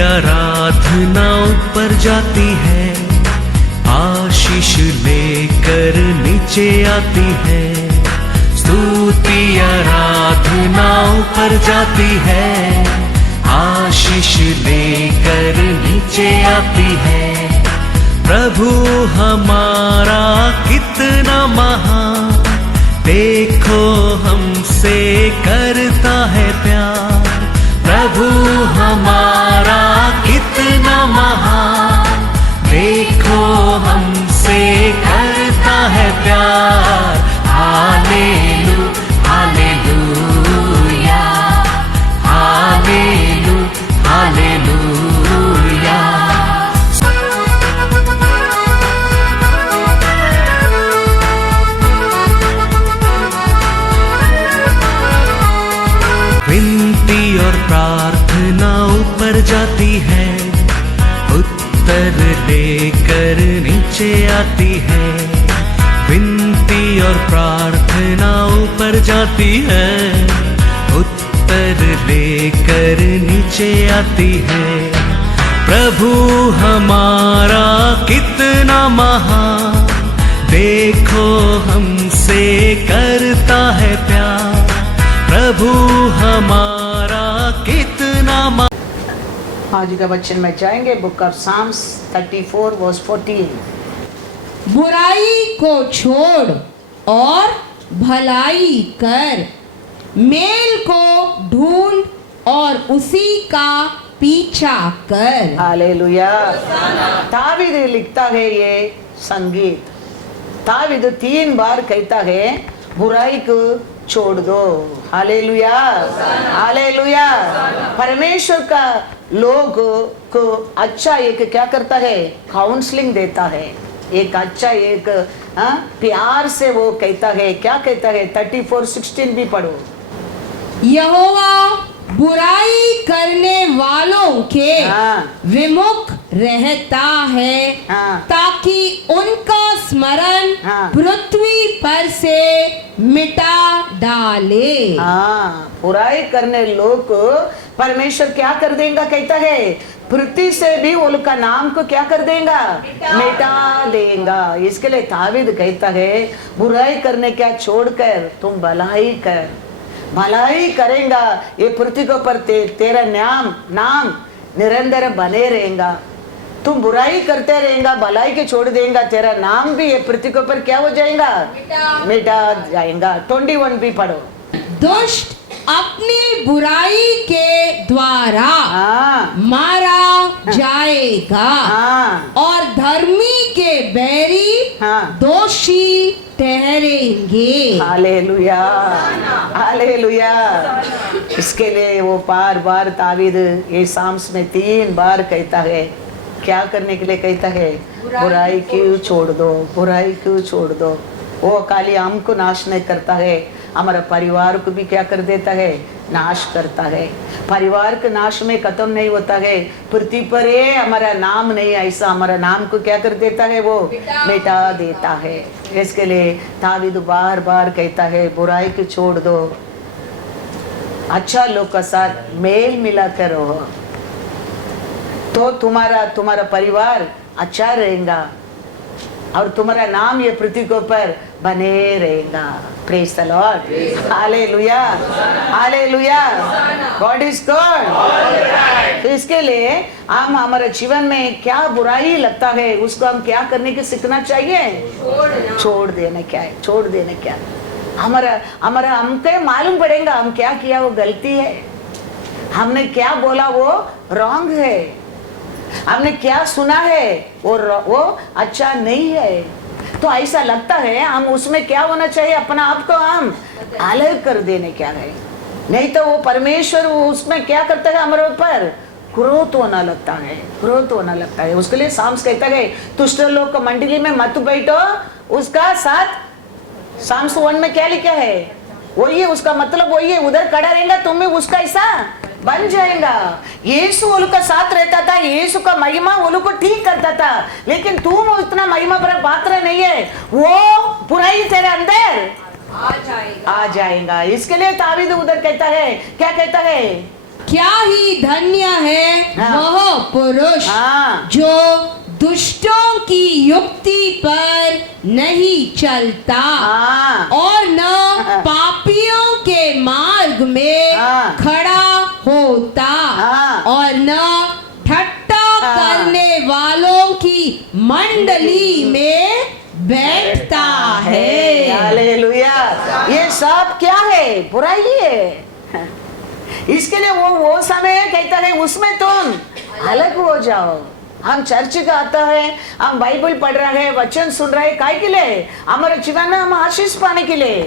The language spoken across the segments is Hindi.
आराधना ऊपर जाती है, आशीष लेकर नीचे आती है। स्तुति आराधना ऊपर जाती है, आशीष लेकर नीचे आती है। प्रभु हमारा कितना महान, देखो हमसे करता है प्यार। प्रभु हमारा कितना महान, देखो हमसे करता है प्यार। हालेलू हालेलूया, हालेलू हालेलूया। विनती और प्रार्थना ऊपर जाती है, उत्तर लेकर नीचे आती है। विनती और प्रार्थना ऊपर जाती है, उत्तर लेकर नीचे आती है। प्रभु हमारा कितना महान, देखो हमसे करता है प्यार। प्रभु हमारा कितना आज का वचन में जाएंगे बुक ऑफ साम्स 34 वर्स 14। बुराई को छोड़ और भलाई कर, मेल को ढूंढ और उसी का पीछा कर। हालेलुया। दावीद लिखता है ये संगीत। दावीद 3 बार कहता है बुराई को छोड़ दो। Hallelujah hallelujah. परमेश्वर का लोग को अच्छा एक क्या करता है, काउंसलिंग देता है। एक अच्छा एक प्यार से वो कहता है, क्या कहता है 34:16 भी पढ़ो। यहोवा बुराई करने वालों के विमुख रहता है, ताकि उनका स्मरण पृथ्वी पर से मिटा डाले। बुराई करने लोग को परमेश्वर क्या कर देगा, कहता है पृथ्वी से भी उनका नाम को क्या कर देगा, मिटा देगा। इसके लिए दावीद कहता है बुराई करने क्या छोड़कर तुम भलाई कर। भलाई करेगा ये पृथ्वी के ऊपर तेरा नाम निरंतर बने रहेगा। तुम बुराई करते रहेगा, भलाई के छोड़ देगा, तेरा नाम भी ये पृथ्वी के ऊपर क्या हो जाएगा, मिटा जाएगा। 21 भी पढ़ो। दुष्ट अपनी बुराई के द्वारा मारा जाएगा, और धर्मी के बैरी दोषी ठहरेंगे। Hallelujah hallelujah. इसके लिए वो बार बार दावीद ये साम्स में 3 बार कहता है, क्या करने के लिए कहता है, बुराई क्यों छोड़ दो, बुराई क्यों छोड़ दो। वो खाली हमको नाश नहीं करता है, हमारा परिवार को भी क्या कर देता है, नाश करता है। परिवार के नाश में खत्म नहीं होता है, पृथ्वी पर हमारा नाम नहीं, ऐसा हमारा नाम को क्या कर देता है, वो मिटा देता है। इसके लिए दावीद बार बार कहता है बुराई को छोड़ दो, अच्छा लोग का साथ मेल मिला करो, तो तुम्हारा परिवार अच्छा रहेगा और तुम्हारा नाम ये पृथ्वी के ऊपर बने रहेगा। Praise the Lord. Hallelujah hallelujah. God is God. तो इसके लिए हम हमारे जीवन में क्या बुराई लगता है उसको हम क्या करने की सीखना चाहिए, छोड़ देना। क्या है छोड़ देना, क्या हमारा हमको मालूम पड़ेगा हम क्या किया वो गलती है, हमने क्या बोला वो रॉन्ग है, हमने क्या सुना है वो अच्छा नहीं है। तो ऐसा लगता है हम उसमें क्या होना चाहिए, अपना आप को हम अलग कर देने क्या है, नहीं तो वो परमेश्वर उसमें क्या करता है, हमारे ऊपर क्रोध होना लगता है, क्रोध होना लगता है। उसके लिए साम्स कहता है दुष्ट लोग को मंडली में मत बैठो, उसका साथ साम्स 1 में क्या लिखा है वही है, उसका मतलब वही है, उधर खड़ा रहेगा तुम भी उसका ऐसा बन जाएगा। यीशु वो लोग का साथ रहता था, यीशु का महिमा वो लोग को ठीक करता था, लेकिन तुम उतना महिमा पर पात्र नहीं है, वो बुराई तेरे अंदर आ जाएगा। इसके लिए दावीद उधर कहता है, क्या कहता है, क्या ही धन्य है हाँ। वह पुरुष हाँ। जो दुष्टों की युक्ति पर नहीं चलता हाँ। और न पापियों के मार्ग में हाँ। खड़ा होता हाँ। और न ठट्टा करने वालों की मंडली में बैठता है। हालेलुया। ये सब क्या है? बुराई है। इसके लिए वो समय कहता है उसमें तुम अलग हो जाओ। हम चर्च का आता है, हम बाइबल पढ़ रहे हैं, वचन सुन रहे हैं, काय के लिए? हमारे जीवन में हम आशीष पाने के लिए।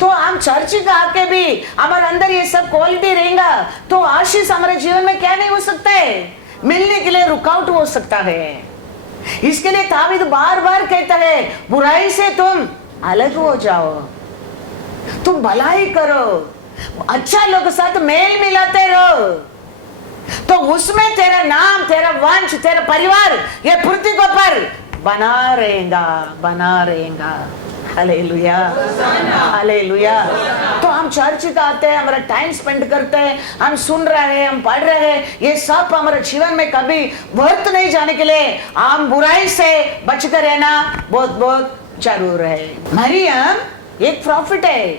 तो हम चर्च का आके भी हमारे अंदर ये सब क्वालिटी रहेगा तो आशीष हमारे जीवन में क्या नहीं हो सकता है? मिलने के लिए रुकावट हो सकता है। इसके लिए दावीद बार बार कहता है बुराई से तुम अलग हो जाओ, तुम भलाई करो, अच्छा लोग के साथ मेल मिलाते रहो, तो उसमें तेरा नाम, तेरा वंश, तेरा परिवार ये पृथ्वी को पर बना रहेगा। Hallelujah, hallelujah. तो हम चर्च का आते हैं, हमारा टाइम स्पेंड करते हैं, हम सुन रहे हैं, हम पढ़ रहे हैं, ये सब हमारे जीवन में कभी व्यर्थ नहीं जाने के लिए हम बुराई से बचकर रहना बहुत बहुत जरूर है। मरियम एक प्रॉफिट है,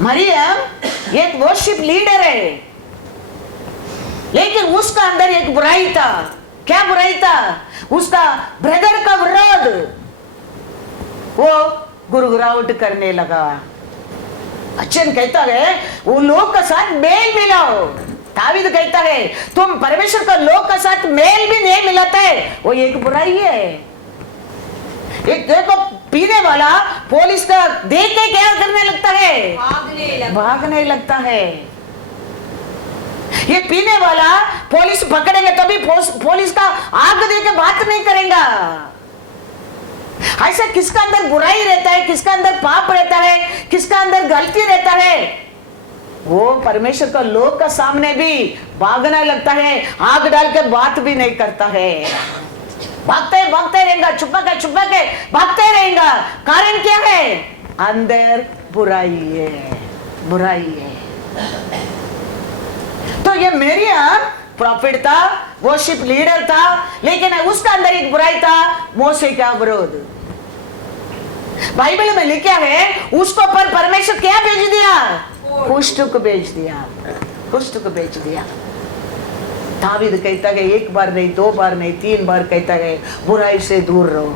मरियम एक वर्शिप लीडर है, लेकिन उसका अंदर एक बुराई था। क्या बुराई था? उसका ब्रदर का विरोध, वो गुरगुराहट करने लगा। वचन कहता है वो लोग का साथ मेल मिलाओ। दावीद कहता है तुम परमेश्वर का लोग का साथ मेल भी नहीं मिलाते है, वो एक बुराई है। एक देखो पीने वाला पुलिस का देख के क्या करने लगता है? भागने लगता है। ये पीने वाला पुलिस पकड़ेंगे तभी पुलिस का आग दे के बात नहीं करेगा। ऐसा किसका अंदर बुराई रहता है, किसका अंदर पाप रहता है, किसका अंदर गलती रहता है, वो परमेश्वर का लोग का सामने भी भागने लगता है, आग डाल के बात भी नहीं करता है। भागते रहेगा, छुपा के भागते रहेगा। कारण क्या है? अंदर बुराई है, बुराई है। तो ये मरियम प्रॉफिट था, वर्शिप लीडर था, लेकिन उसका अंदर एक बुराई था, मोसे का विरोध। बाइबल में लिखा है उसको पर परमेश्वर क्या भेज दिया? कुष्ठ को भेज दिया, कुष्ठ को भेज दिया। दावीद कहता है एक बार नहीं, दो बार नहीं, तीन बार कहता है बुराई से दूर रहो,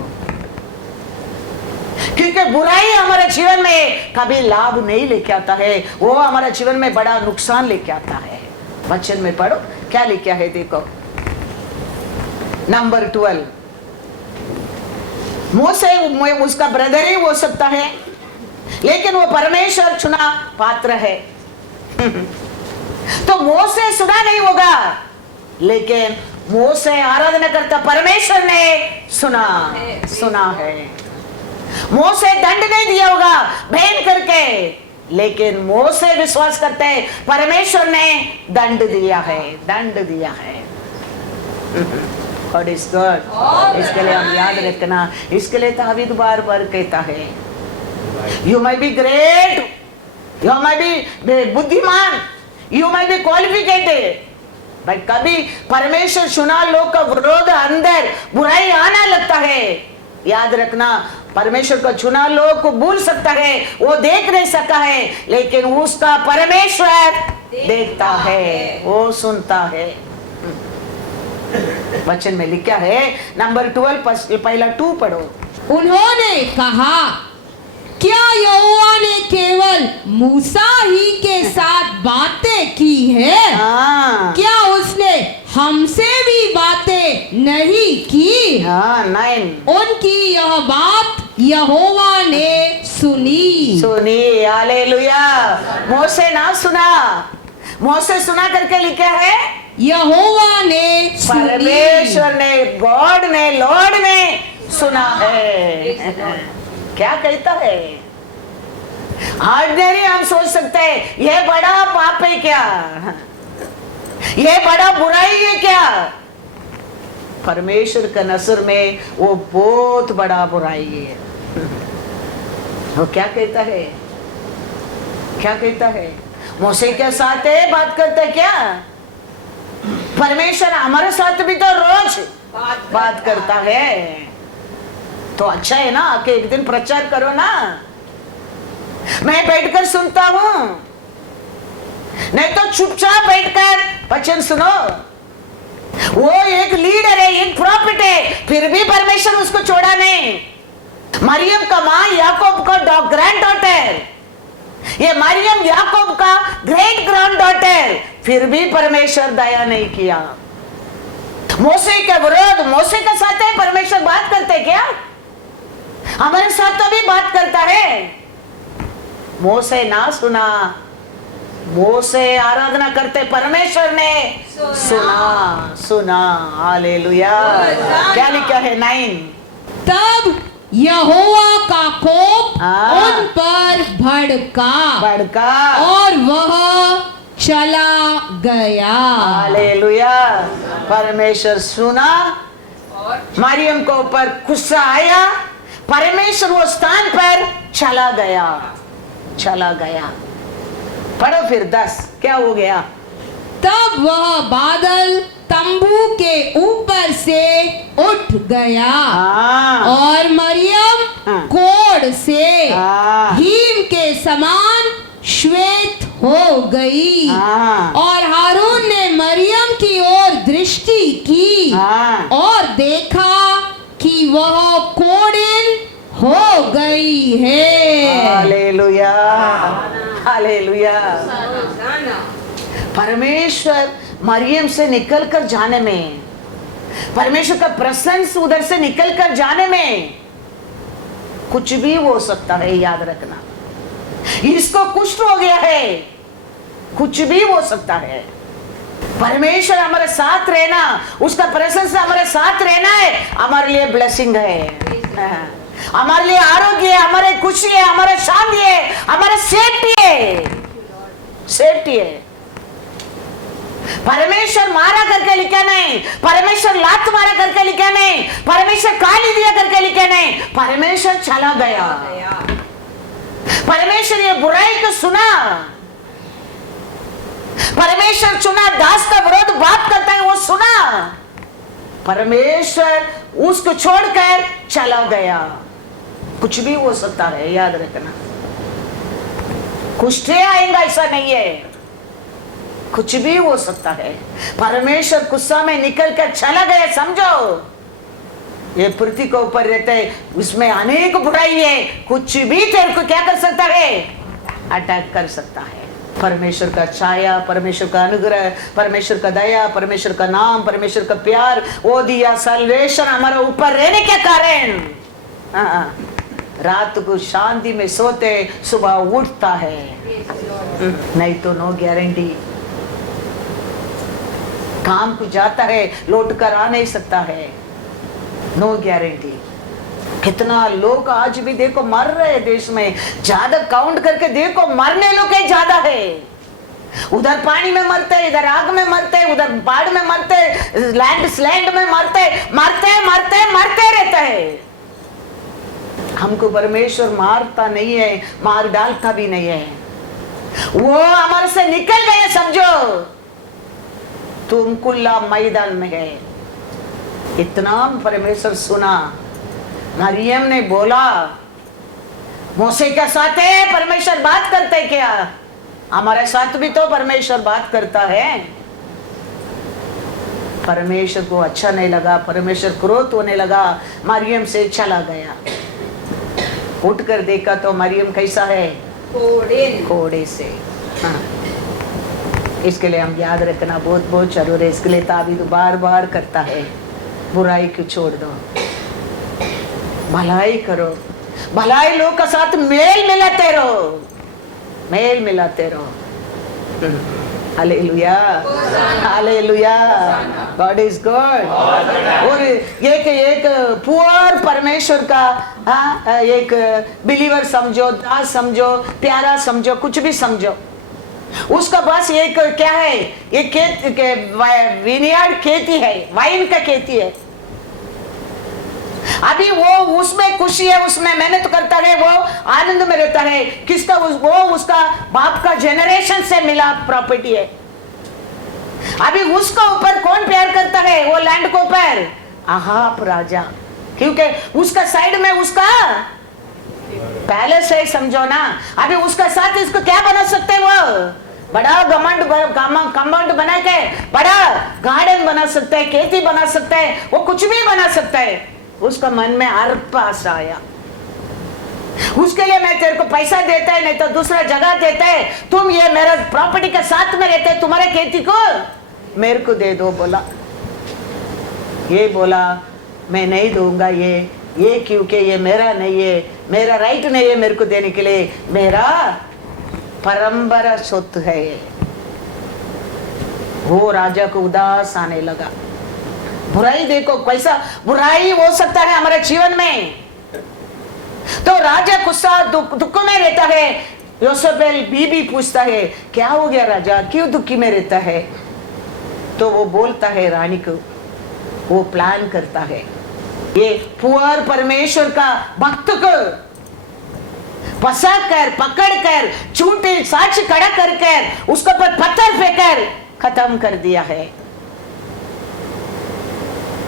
क्योंकि बुराई हमारे जीवन में कभी लाभ नहीं लेके आता है, वो हमारे जीवन में बड़ा नुकसान लेके आता है। वचन में पढ़ो क्या लिखा है, देखो नंबर 12। मोसे उसका ब्रदर ही हो सकता है, लेकिन वो परमेश्वर चुना पात्र है। तो मोसे सुना नहीं होगा, लेकिन मोसे आराधना करता परमेश्वर ने सुना है। मोसे दंड नहीं दिया होगा भेद करके, लेकिन मोसे विश्वास करते हैं परमेश्वर ने दंड दिया है। God is good। इसके लिए हम याद रखना, इसके लिए दावीद बार बार कहता है you might be great, you might be बुद्धिमान, you might be qualified, भाई कभी परमेश्वर चुना लोग का विरोध अंदर बुराई आना लगता है, याद रखना परमेश्वर का चुना लोग को भूल सकता है, वो देख नहीं सकता है, लेकिन उसका परमेश्वर देखता है, वो सुनता है। वचन में लिखा है नंबर 12 पहला 2 पढ़ो। उन्होंने कहा क्या यहोवा ने केवल मूसा ही के साथ बातें की है? क्या उसने हमसे भी बातें नहीं की? 9 उनकी यह बात यहोवा ने सुनी। हालेलुया। मोसे ना सुना, मोसे सुना करके लिखा है यहोवा ने सुनी, परमेश्वर ने, गॉड ने, लॉर्ड ने सुना है। क्या कहता है? ऑर्डिनरी हम सोच सकते हैं ये बड़ा पाप है क्या, ये बड़ा बुराई है क्या? परमेश्वर का नजर में वो बहुत बड़ा बुराई है। वो क्या कहता है? क्या कहता है? मूसे के साथ बात करते क्या? परमेश्वर हमारे साथ भी तो रोज बात करता है। तो अच्छा है ना कि एक दिन प्रचार करो ना। मैं बैठकर सुनता हूं, नहीं तो चुपचाप बैठकर वचन सुनो। वो एक लीडर है, एक प्रॉफिट है, फिर भी परमेश्वर उसको छोड़ा नहीं। मरियम का माँ याकूब का ग्रैंड डॉटर, ये मरियम याकूब का ग्रेट ग्रैंड डॉटर, फिर भी परमेश्वर दया नहीं किया। मूसे के विरोध, मूसे के साथ है परमेश्वर बात करते क्या? हमारे साथ तो भी बात करता है। मूसे ना सुना, मूसे आराधना करते, परमेश्वर ने सुना। हालेलुया। क्या लिखा है 9? तब यहोवा का कोप हाँ। उन पर भड़का और वह चला गया। हालेलुया। परमेश्वर सुना, मरियम को ऊपर गुस्सा आया, परमेश्वर वो स्थान पर चला गया। पढ़ो फिर 10, क्या हो गया? तब वह बादल तंबू के ऊपर से उठ गया हाँ। और मरियम हाँ। कोढ़ से हाँ। हिम के समान श्वेत हो गई। हाँ। और हारून ने मरियम की ओर दृष्टि की हाँ। और देखा कि वह कोढ़िन हो गई है। हालेलुया। हालेलुया। परमेश्वर मरियम से निकलकर जाने में, परमेश्वर का प्रेजेंस उधर से निकलकर जाने में कुछ भी हो सकता है, याद रखना। इसको कुष्ठ हो गया है, कुछ भी हो सकता है। परमेश्वर हमारे साथ रहना, उसका प्रेजेंस हमारे साथ रहना है, हमारे लिए ब्लेसिंग है, हमारे लिए आरोग्य है, हमारे खुशी है, हमारे शांति है, हमारे सेफ्टी है। परमेश्वर मारा करके लिखा नहीं, परमेश्वर लात मारा करके लिखा नहीं, परमेश्वर गाली दिया करके लिखा नहीं, परमेश्वर चला गया। परमेश्वर ये बुराई को सुना, परमेश्वर चुना, दास का विरोध बात करता है वो सुना, परमेश्वर उसको छोड़कर चला गया। कुछ भी हो सकता है, याद रखना। कुछ आएगा ऐसा नहीं है, कुछ भी हो सकता है। परमेश्वर गुस्सा में निकल कर चला गया, समझो। ये पृथ्वी के ऊपर रहते है, उसमें अनेक बुराई है, कुछ भी तेरे को क्या कर सकता है? अटैक कर सकता है। परमेश्वर का छाया, परमेश्वर का अनुग्रह, परमेश्वर का दया, परमेश्वर का नाम, परमेश्वर का प्यार, वो दिया सल्वेशन हमारे ऊपर रहने के कारण रात को शांति में सोते, सुबह उठता है। नहीं तो नो गारंटी। काम को जाता है, लौट कर आ नहीं सकता है, नो गारंटी। कितना लोग आज भी देखो मर रहे हैं देश में, ज्यादा काउंट करके देखो, मरने लोग ज्यादा है। उधर पानी में मरते, इधर आग में मरते, उधर बाढ़ में मरते, लैंड में मरते रहते हैं। हमको परमेश्वर मारता नहीं है, मार डालता भी नहीं है, वो हमारे से निकल गए। समझो तुम खुला मैदान में है। इतना परमेश्वर सुना। मरियम ने बोला, मूसे के साथ है परमेश्वर बात करते क्या? हमारे साथ भी तो परमेश्वर बात करता है। परमेश्वर को अच्छा नहीं लगा, परमेश्वर क्रोध होने लगा, मरियम से चला गया। उठकर देखा तो मरियम कैसा है? कोड़े से। हाँ। इसके लिए हम याद रखना बहुत बहुत जरूर है। इसके लिए ताबीद बार बार करता है, बुराई को छोड़ दो, भलाई करो, भलाई लोग का साथ मेल मिलाते रहो। Hallelujah, hallelujah, God is God. और एक पुअर परमेश्वर का एक बिलीवर समझो, दास समझो, प्यारा समझो, कुछ भी समझो, उसका पास एक क्या है? एक विनियार्ड खेती है, वाइन का खेती है। अभी वो उसमें खुशी है, उसमें मेहनत करता है, वो आनंद में रहता है। किसका? वो उसका बाप का जेनरेशन से मिला प्रॉपर्टी है। अभी उसका ऊपर कौन प्यार करता है? वो लैंड को ऊपर अहाब राजा, क्योंकि उसका साइड में उसका पैलेस है, समझो ना। अभी उसका साथ इसको क्या बना सकते हैं? वो बड़ा कमांड बना के बड़ा गार्डन बना सकता है, खेती बना सकता है, वो कुछ भी बना सकता है। उसका मन में अर्पास आया, उसके लिए मैं तेरे को पैसा देता है, नहीं तो दूसरा जगह देता है, तुम ये मेरा प्रॉपर्टी के साथ में रहते हैं, तुम्हारे खेती को मेरे को दे दो। बोला, ये बोला मैं नहीं दूंगा ये क्योंकि ये मेरा नहीं है, मेरा राइट नहीं है मेरे को देने के लिए, मेरा परंपरा स्वത്ത് है। वो राजा को उदास आने लगा। बुराई देखो कैसा बुराई हो सकता है हमारे जीवन में। तो राजा गुस्सा दुख में रहता है। योसेफेल बीबी पूछता है, क्या हो गया राजा, क्यों दुखी में रहता है? तो वो बोलता है रानी को, वो प्लान करता है, ये पुअर परमेश्वर का भक्त को फंसा कर पकड़ कर झूठे साक्ष्य खड़ा कर उसके ऊपर पत्थर फेंकर खत्म कर दिया है।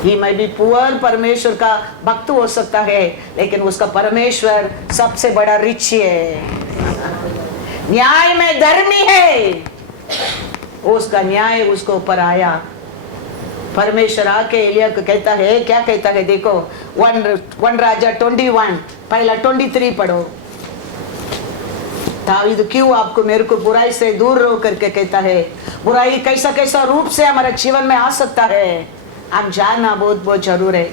ये मैं भी पुअर परमेश्वर का भक्त हो सकता है, लेकिन उसका परमेश्वर सबसे बड़ा रिच है, न्याय में धर्मी है। उसका न्याय उसको ऊपर आया। परमेश्वर आके एलिया को कहता है, क्या कहता है देखो, 1 राजा 21 पहला 23 पढ़ो। दाऊद क्यों आपको मेरे को बुराई से दूर रहो करके कहता है। बुराई कैसा कैसा रूप से हमारे जीवन में आ सकता है, हम जानना बहुत बहुत जरूर है।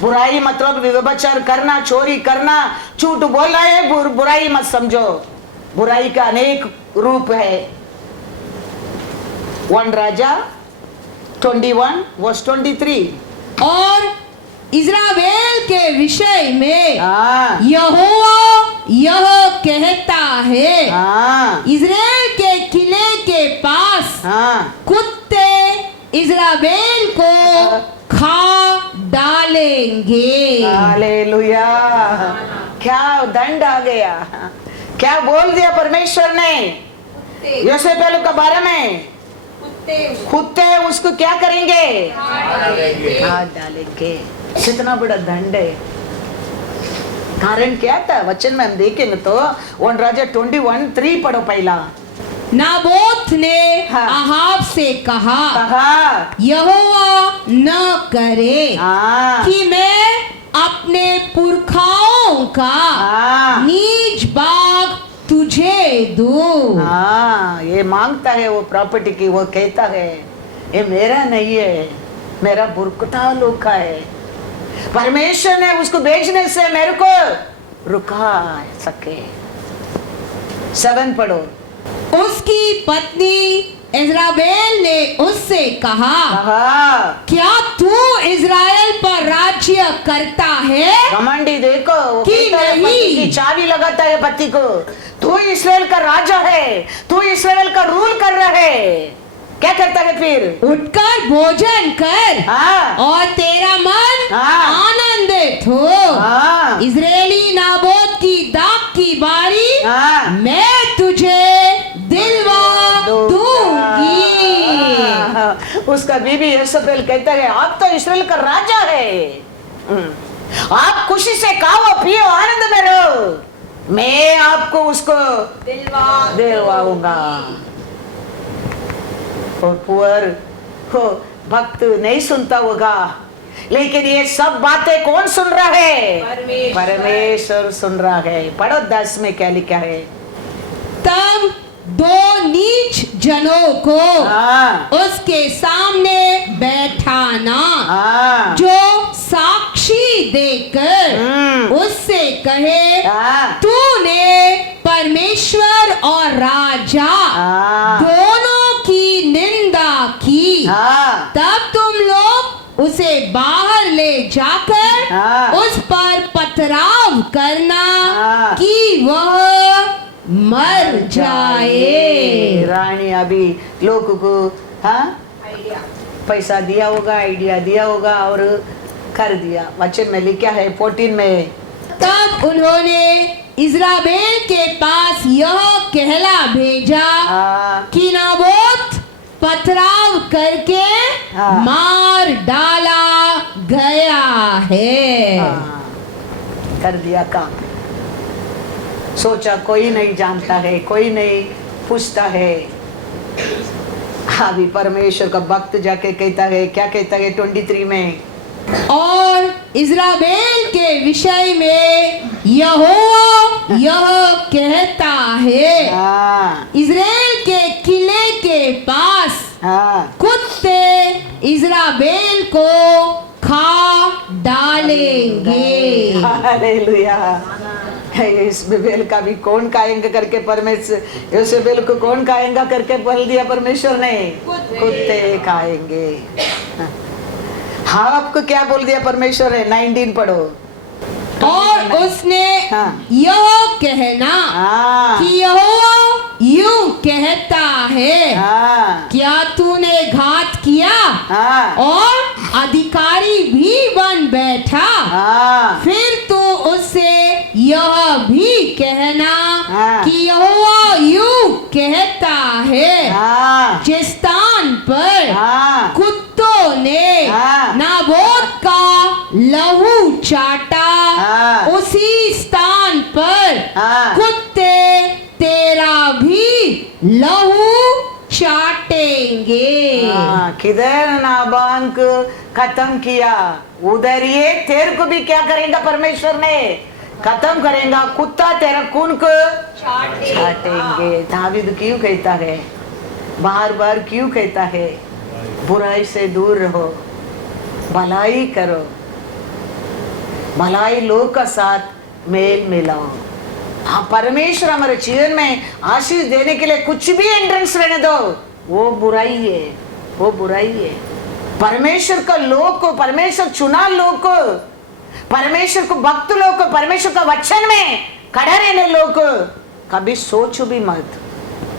बुराई मतलब व्यभिचार करना, चोरी करना, झूठ बोलना है बुराई मत समझो। बुराई का अनेक रूप है। 1 राजा 21 वर्स 23। और इज़राइल के विषय में हाँ। यहोवा यह कहता है, हाँ। इज़राइल के किले के पास हाँ। कुत्ते इज़राइल को खा डालेंगे। हालेलुया। क्या दंड आ गया, क्या बोल दिया परमेश्वर ने योसेफेल के बारे में। कुत्ते उसको क्या करेंगे, खा डालेंगे। कितना बड़ा दंड है। कारण क्या था वचन में हम देखेंगे तो 1 राजा 21:3 पढ़ो पहला। नाबोत ने हाँ। अहाब से कहा, यहोवा न करे हाँ। कि मैं अपने पुरखाओं का हाँ। नीज बाग तुझे दूं। हाँ, ये मांगता है वो प्रॉपर्टी की। वो कहता है ये मेरा नहीं है, मेरा बुरकता लोग का है। परमेश्वर ने उसको बेचने से मेरे को रुका सके। 7 पढ़ो। उसकी पत्नी इज़राइल ने उससे कहा, क्या तू इज़राइल पर राज्य करता है? घमंडी देखो, वो कि कहता है पति की चाबी लगाता है पति को। तू इस्राएल का राजा है, तू इस्राएल का रूल कर रहा है। क्या करता है फिर? उठकर भोजन कर। हाँ। और तेरा मन हाँ। आनंदित हो। हाँ। इज़राइली नाबोत की दाख की बारी हाँ। मैं तुझे दिलवा दूंगी। उसका बीबी योसेफेल कहता है आप तो इस्राएल का राजा है, आप खुशी से खाओ पियो आनंद में रहो, मैं आपको उसको दिलवाऊंगा। और पुअर हो भक्त नहीं सुनता होगा, लेकिन ये सब बातें कौन सुन रहा है? परमेश्वर सुन रहा है। पढ़ो 10 में क्या लिखा है। तब 2 नीच जनों को हाँ। उसके सामने बैठाना, हाँ। जो साक्षी देकर उससे कहे, हाँ। तूने परमेश्वर और राजा हाँ। दोनों की निंदा की। हाँ। तब तुम लोग उसे बाहर ले जाकर हाँ। उस पर पथराव करना हाँ। कि वह मर जाए। रानी अभी लोगों को हाँ पैसा दिया होगा, आइडिया दिया होगा और कर दिया। वचन में लिखा है 14 में, तब उन्होंने इज़राइल के पास यह कहला भेजा हाँ, कि नाबोत पथराव करके हाँ। मार डाला गया है। हाँ, कर दिया काम। सोचा कोई नहीं जानता है, कोई नहीं पूछता है। अभी परमेश्वर का भक्त जाके कहता है, क्या कहता है 23 में, और इज़राइल के विषय में यहोवा यह कहता है, हाँ, इज़राइल के किले के पास हाँ, कुत्ते इज़राइल को खा डालेंगे। हालेलुया। इस बेल का भी कौन खाएंगे करके परमेश्वर, इस बेल को कौन खाएंगा करके बोल दिया परमेश्वर ने, कुत्ते खाएंगे। हाँ, आपको क्या बोल दिया परमेश्वर ने, 19 पढ़ो। और उसने हाँ। यह कहना हाँ, कि यहोवा यूं कहता है, हाँ, क्या तूने घात किया हाँ, और अधिकारी भी बन बैठा, हाँ, फिर तू उससे यह भी कहना हाँ। कि यहोवा यूं कहता है, हाँ, जिस स्थान पर हाँ, कुत्तों ने हाँ। नाबोत का लहू चाटा, हाँ। उसी स्थान पर हाँ। कुत्ते तेरा भी लहू चाटेंगे। हाँ, किधर नाबान को खत्म किया, उधर ये तेरे को भी क्या करेगा परमेश्वर ने, खत्म करेगा। कुत्ता तेरा खून को छाटेंगे। दावीद क्यों कहता है, बार बार क्यों कहता है, बुराई से दूर रहो, भलाई करो, भलाई लोग का साथ मेल मिलाओ। हाँ, परमेश्वर हमारे जीवन में आशीष देने के लिए कुछ भी एंट्रेंस रहने दो, वो बुराई है, वो बुराई है। परमेश्वर का लोग को, परमेश्वर चुना लोग को, परमेश्वर को भक्त लोग को, परमेश्वर का वचन में खड़ा रहने लोग को कभी सोचो भी मत,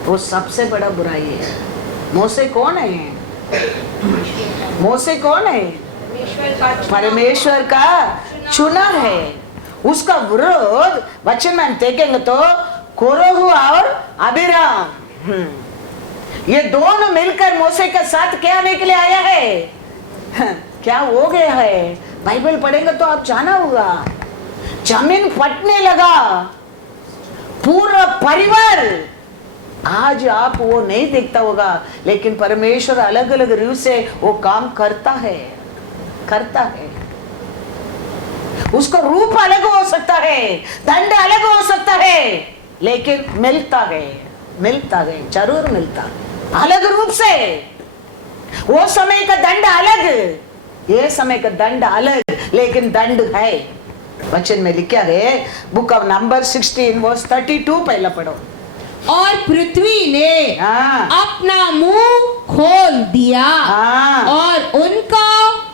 वो सबसे बड़ा बुराई है। मोसे कौन है, मोसे कौन है, परमेश्वर का चुना है। उसका विरोध वचन में देखेंगे तो कोरह और अबीराम, ये दोनों मिलकर मोसे के साथ क्या आने के लिए आया है, क्या हो गया है, बाइबल पढ़ेंगे तो आप जाना होगा। जमीन फटने लगा, पूरा परिवार। आज आप वो नहीं देखता होगा, लेकिन परमेश्वर अलग अलग रूप से वो काम करता है, करता है। उसका रूप अलग हो सकता है, दंड अलग हो सकता है, लेकिन मिलता है, मिलता है, जरूर मिलता है, अलग रूप से। वो समय का दंड अलग, ये समय का दंड अलग, लेकिन दंड है। वचन में लिखा है, बुक ऑफ नंबर 16 वर्स 32, पहला पढ़ो। और पृथ्वी ने हाँ, अपना मुंह खोल दिया, हाँ, और उनका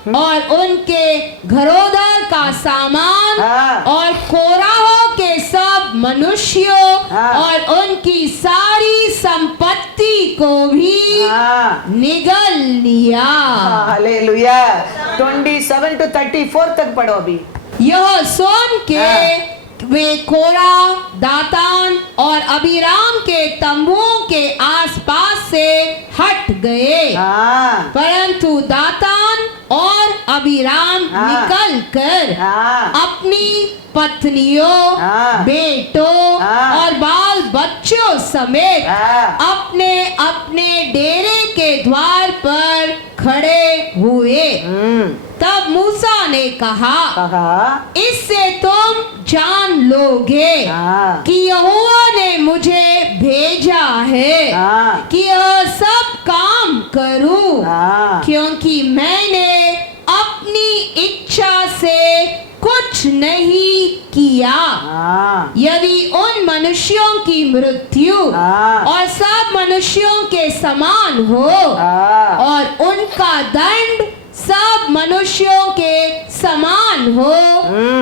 और उनके घरोधर का सामान, हाँ, और कोराहों के सब मनुष्यों, हाँ, और उनकी सारी संपत्ति को भी हाँ, निगल लिया। हालेलुया। 27 to 34 तक पढ़ो अभी। यह सुन के वे कोरा, दातान और अबीराम के तंबुओं के आसपास से हट गए, हाँ, परंतु दातान और अबीराम हाँ, निकल कर हाँ, अपनी पत्नियों, हाँ, बेटों हाँ, और बाल बच्चों समेत हाँ, अपने अपने डेरे के द्वार पर खड़े हुए। तब मूसा ने कहा, इससे तुम जान लोगे हाँ, कि यहोवा ने मुझे भेजा है हाँ, कि यह सब काम करूं, हाँ, क्योंकि मैंने अपनी इच्छा से कुछ नहीं किया। हाँ, यदि उन मनुष्यों की मृत्यु हाँ, और सब मनुष्यों के समान हो, हाँ, और उनका दंड सब मनुष्यों के समान हो,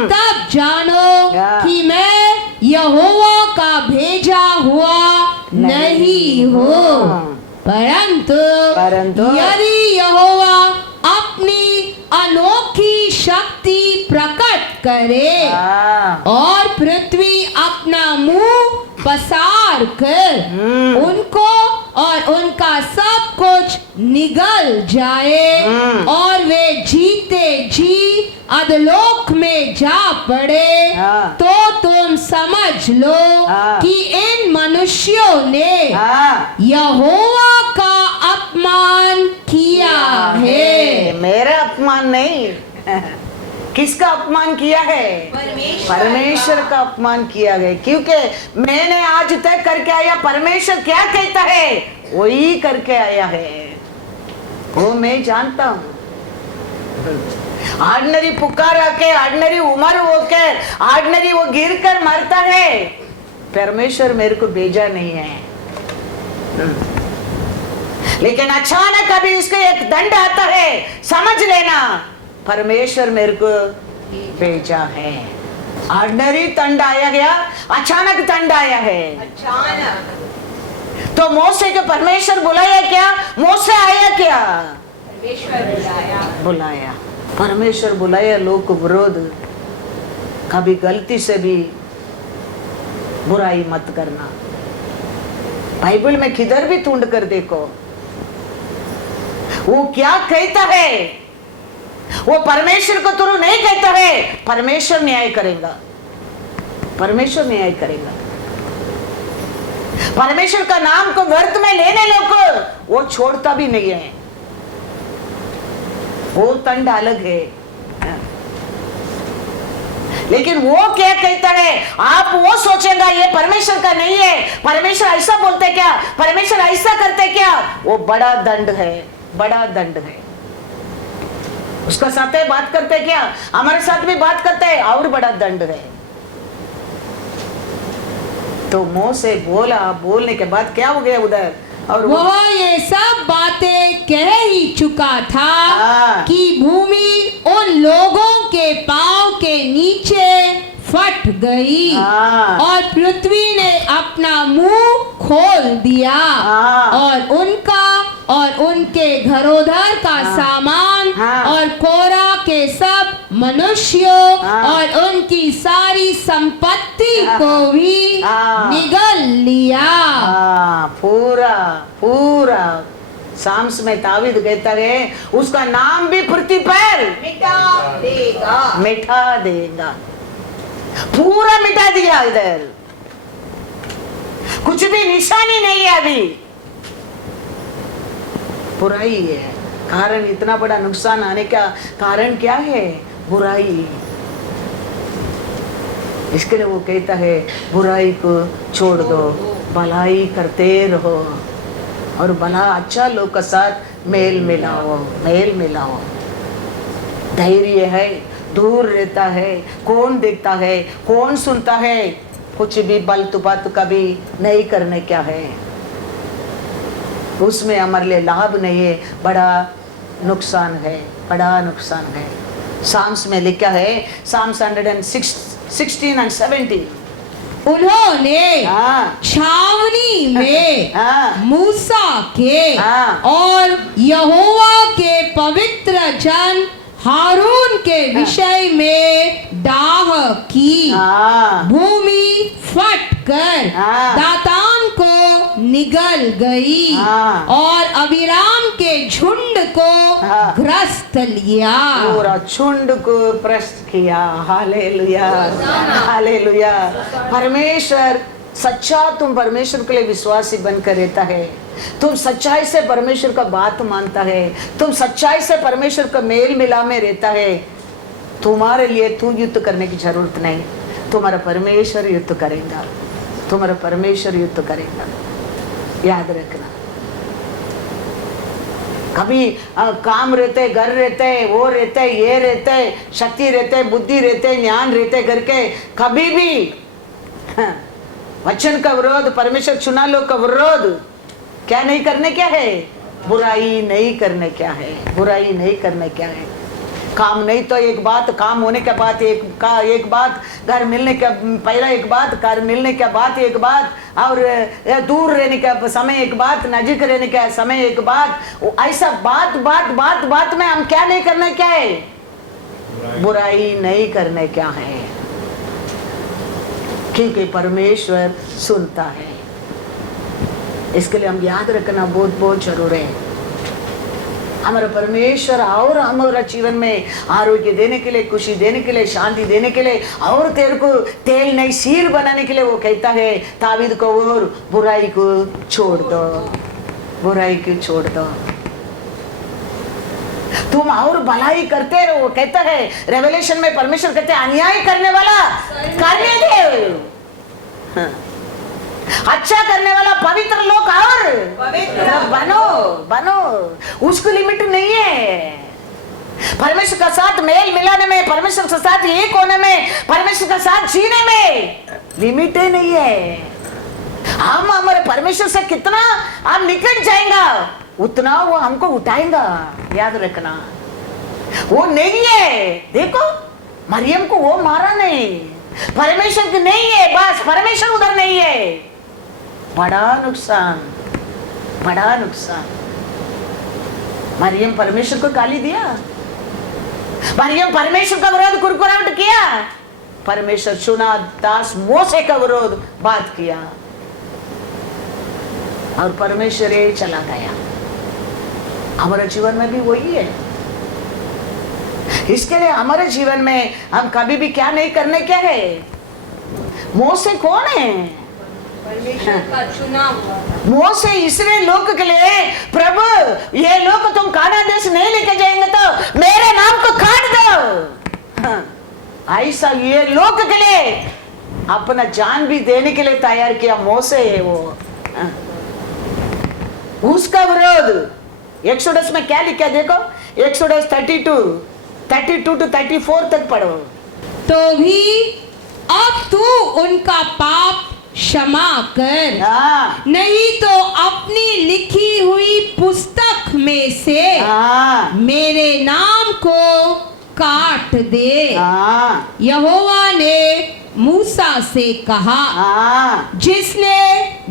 तब जानो कि मैं यहोवा का भेजा हुआ नहीं हूँ। परंतु परंतु यदि यहोवा अपनी अनोखी शक्ति करे और पृथ्वी अपना मुंह पसार कर उनको और उनका सब कुछ निगल जाए और वे जीते जी अधलोक में जा पड़े, तो तुम समझ लो कि इन मनुष्यों ने यहोवा का अपमान किया है। मेरा अपमान नहीं, किसका अपमान किया है? परमेश्वर का अपमान किया गया, क्योंकि मैंने आज तक करके आया, परमेश्वर क्या कहता है वही करके आया है, वो मैं जानता हूं। ऑर्डिनरी पुकार आके, ऑर्डिनरी उम्र होके, ऑर्डिनरी वो गिर कर मरता है, परमेश्वर मेरे को भेजा नहीं है। लेकिन अचानक अभी इसको एक दंड आता है, समझ लेना परमेश्वर मेरे को भेजा है। ऑर्डिनरी दंड आया गया, अचानक दंड आया है। तो मोसे को परमेश्वर बुलाया क्या? मोसे आया क्या? बुलाया, परमेश्वर बुलाया। लोग को विरोध, कभी गलती से भी बुराई मत करना। बाइबल में किधर भी ढूंढ कर देखो, वो क्या कहता है, वो परमेश्वर को तुरु नहीं कहता है, परमेश्वर न्याय करेगा, परमेश्वर न्याय करेगा। परमेश्वर का नाम को व्यर्थ में लेने लोग वो छोड़ता भी नहीं है, वो दंड अलग है। लेकिन वो क्या कहता है, आप वो सोचेगा ये परमेश्वर का नहीं है, परमेश्वर ऐसा बोलते क्या, परमेश्वर ऐसा करते क्या, वो बड़ा दंड है, बड़ा दंड है। उसका साथ बात करते क्या, हमारे साथ भी बात करते हैं, और बड़ा दंड है। तो मुंह से बोला, बोलने के बाद क्या हो गया उधर, और वह ये सब बातें कह ही चुका था कि भूमि उन लोगों के पांव के नीचे फट गई और पृथ्वी ने अपना मुंह खोल दिया और उनका और उनके घरोधर का सामान और कोरा के सब मनुष्यों और उनकी सारी संपत्ति को भी निगल लिया। पूरा पूरा साम्स में दावीद कहता है उसका नाम भी पृथ्वी पर मिटा देगा, मिटा देगा, पूरा मिटा दिया। इधर कुछ भी निशानी नहीं है अभी, बुराई है कारण। इतना बड़ा नुकसान आने का कारण क्या है? बुराई। इसके लिए वो कहता है बुराई को छोड़ दो, भलाई करते रहो और भला अच्छा लोग के साथ मेल मिलाओ, मेल मिलाओ। धैर्य है, दूर रहता है, कौन देखता है, कौन सुनता है, कुछ भी बलतू बात कभी नहीं करने क्या है, उसमें हमारे लिए लाभ नहीं है, बड़ा नुकसान है, बड़ा नुकसान है। साम्स में लिखा है, साम्स 116 and 17, उन्होंने छावनी में मूसा के और यहोवा के पवित्र जन हारून के विषय में डाह की। भूमि फट कर दातान को निगल गई और अबीराम के झुंड को ग्रस्त लिया, पूरा झुंड को प्रस्त किया। Hallelujah, hallelujah. परमेश्वर सच्चा, तुम परमेश्वर के लिए विश्वासी बनकर रहता है, तुम सच्चाई से परमेश्वर का बात मानता है, तुम सच्चाई से परमेश्वर का मेल मिला में रहता है, तुम्हारे लिए तू युद्ध करने की जरूरत नहीं, तुम्हारा परमेश्वर युद्ध करेगा, तुम्हारा परमेश्वर युद्ध करेगा। याद रखना, कभी काम रहते, घर रहते, वो रहते, ये रहते, शक्ति रहते, बुद्धि रहते, ज्ञान रहते करके कभी भी वचन का विरोध, परमेश्वर चुना लोग का विरोध क्या नहीं करने क्या है? बुराई नहीं करने क्या है? बुराई नहीं करने क्या है? काम नहीं तो एक बात, काम होने के बाद एक बात, घर मिलने के पहला एक बात, घर मिलने के बाद एक बात, और दूर रहने का समय एक बात, नजीक रहने का समय एक बात। ऐसा बात बात बात बात में हम क्या नहीं करना क्या है? बुराई नहीं करने क्या है, क्योंकि परमेश्वर सुनता है। इसके लिए हम याद रखना बहुत बहुत जरूर है। हमारा परमेश्वर और हमारा जीवन में आरोग्य देने के लिए, खुशी देने के लिए, शांति देने के लिए और तेरे को तेल नई सीर बनाने के लिए वो कहता है तावीद को, और बुराई को छोड़ दो, बुराई को छोड़ दो, तुम और भलाई करते रहो। कहता है रेवलेशन में परमेश्वर कहते हैं अन्याय करने वाला करने दे, हाँ। अच्छा करने वाला पवित्र लोग और बनो बनो, उसको लिमिट नहीं है। परमेश्वर का साथ मेल मिलाने में, परमेश्वर के साथ एक होने में, परमेश्वर का साथ जीने में लिमिट ही नहीं है। हम हमारे परमेश्वर से कितना हम निकट जाएगा उतना वो हमको उठाएगा, याद रखना। वो नहीं है, देखो मरियम को वो मारा नहीं, परमेश्वर की नहीं है, बस परमेश्वर उधर नहीं है। बड़ा नुकसान, बड़ा नुकसान। मरियम परमेश्वर को गाली दिया, मरियम परमेश्वर का विरोध कुरकुराहट किया, परमेश्वर चुना दास मोसे का विरोध बात किया और परमेश्वर ये चला गया। हमारे जीवन में भी वही है। इसके लिए हमारे जीवन में हम कभी भी क्या नहीं करने, क्या है, मोसे कौन है, परमेश्वर का चुना हुआ। मोसे इस्राएल लोग के लिए, प्रभु ये लोग तुम कानान देश नहीं लेके जाएंगे तो मेरे नाम को काट दो, हाँ। ऐसा ये लोग के लिए अपना जान भी देने के लिए तैयार किया मोसे है वो, हाँ। उसका विरोध एक्सोडस में क्या लिखा देखो, एक्सोडस 32 to 34 तक पढ़ो। तो भी अब तू उनका पाप क्षमा कर, हाँ। नहीं तो अपनी लिखी हुई पुस्तक में से हाँ। मेरे नाम को काट दे। हाँ। यहोवा ने मूसा से कहा, हाँ। जिसने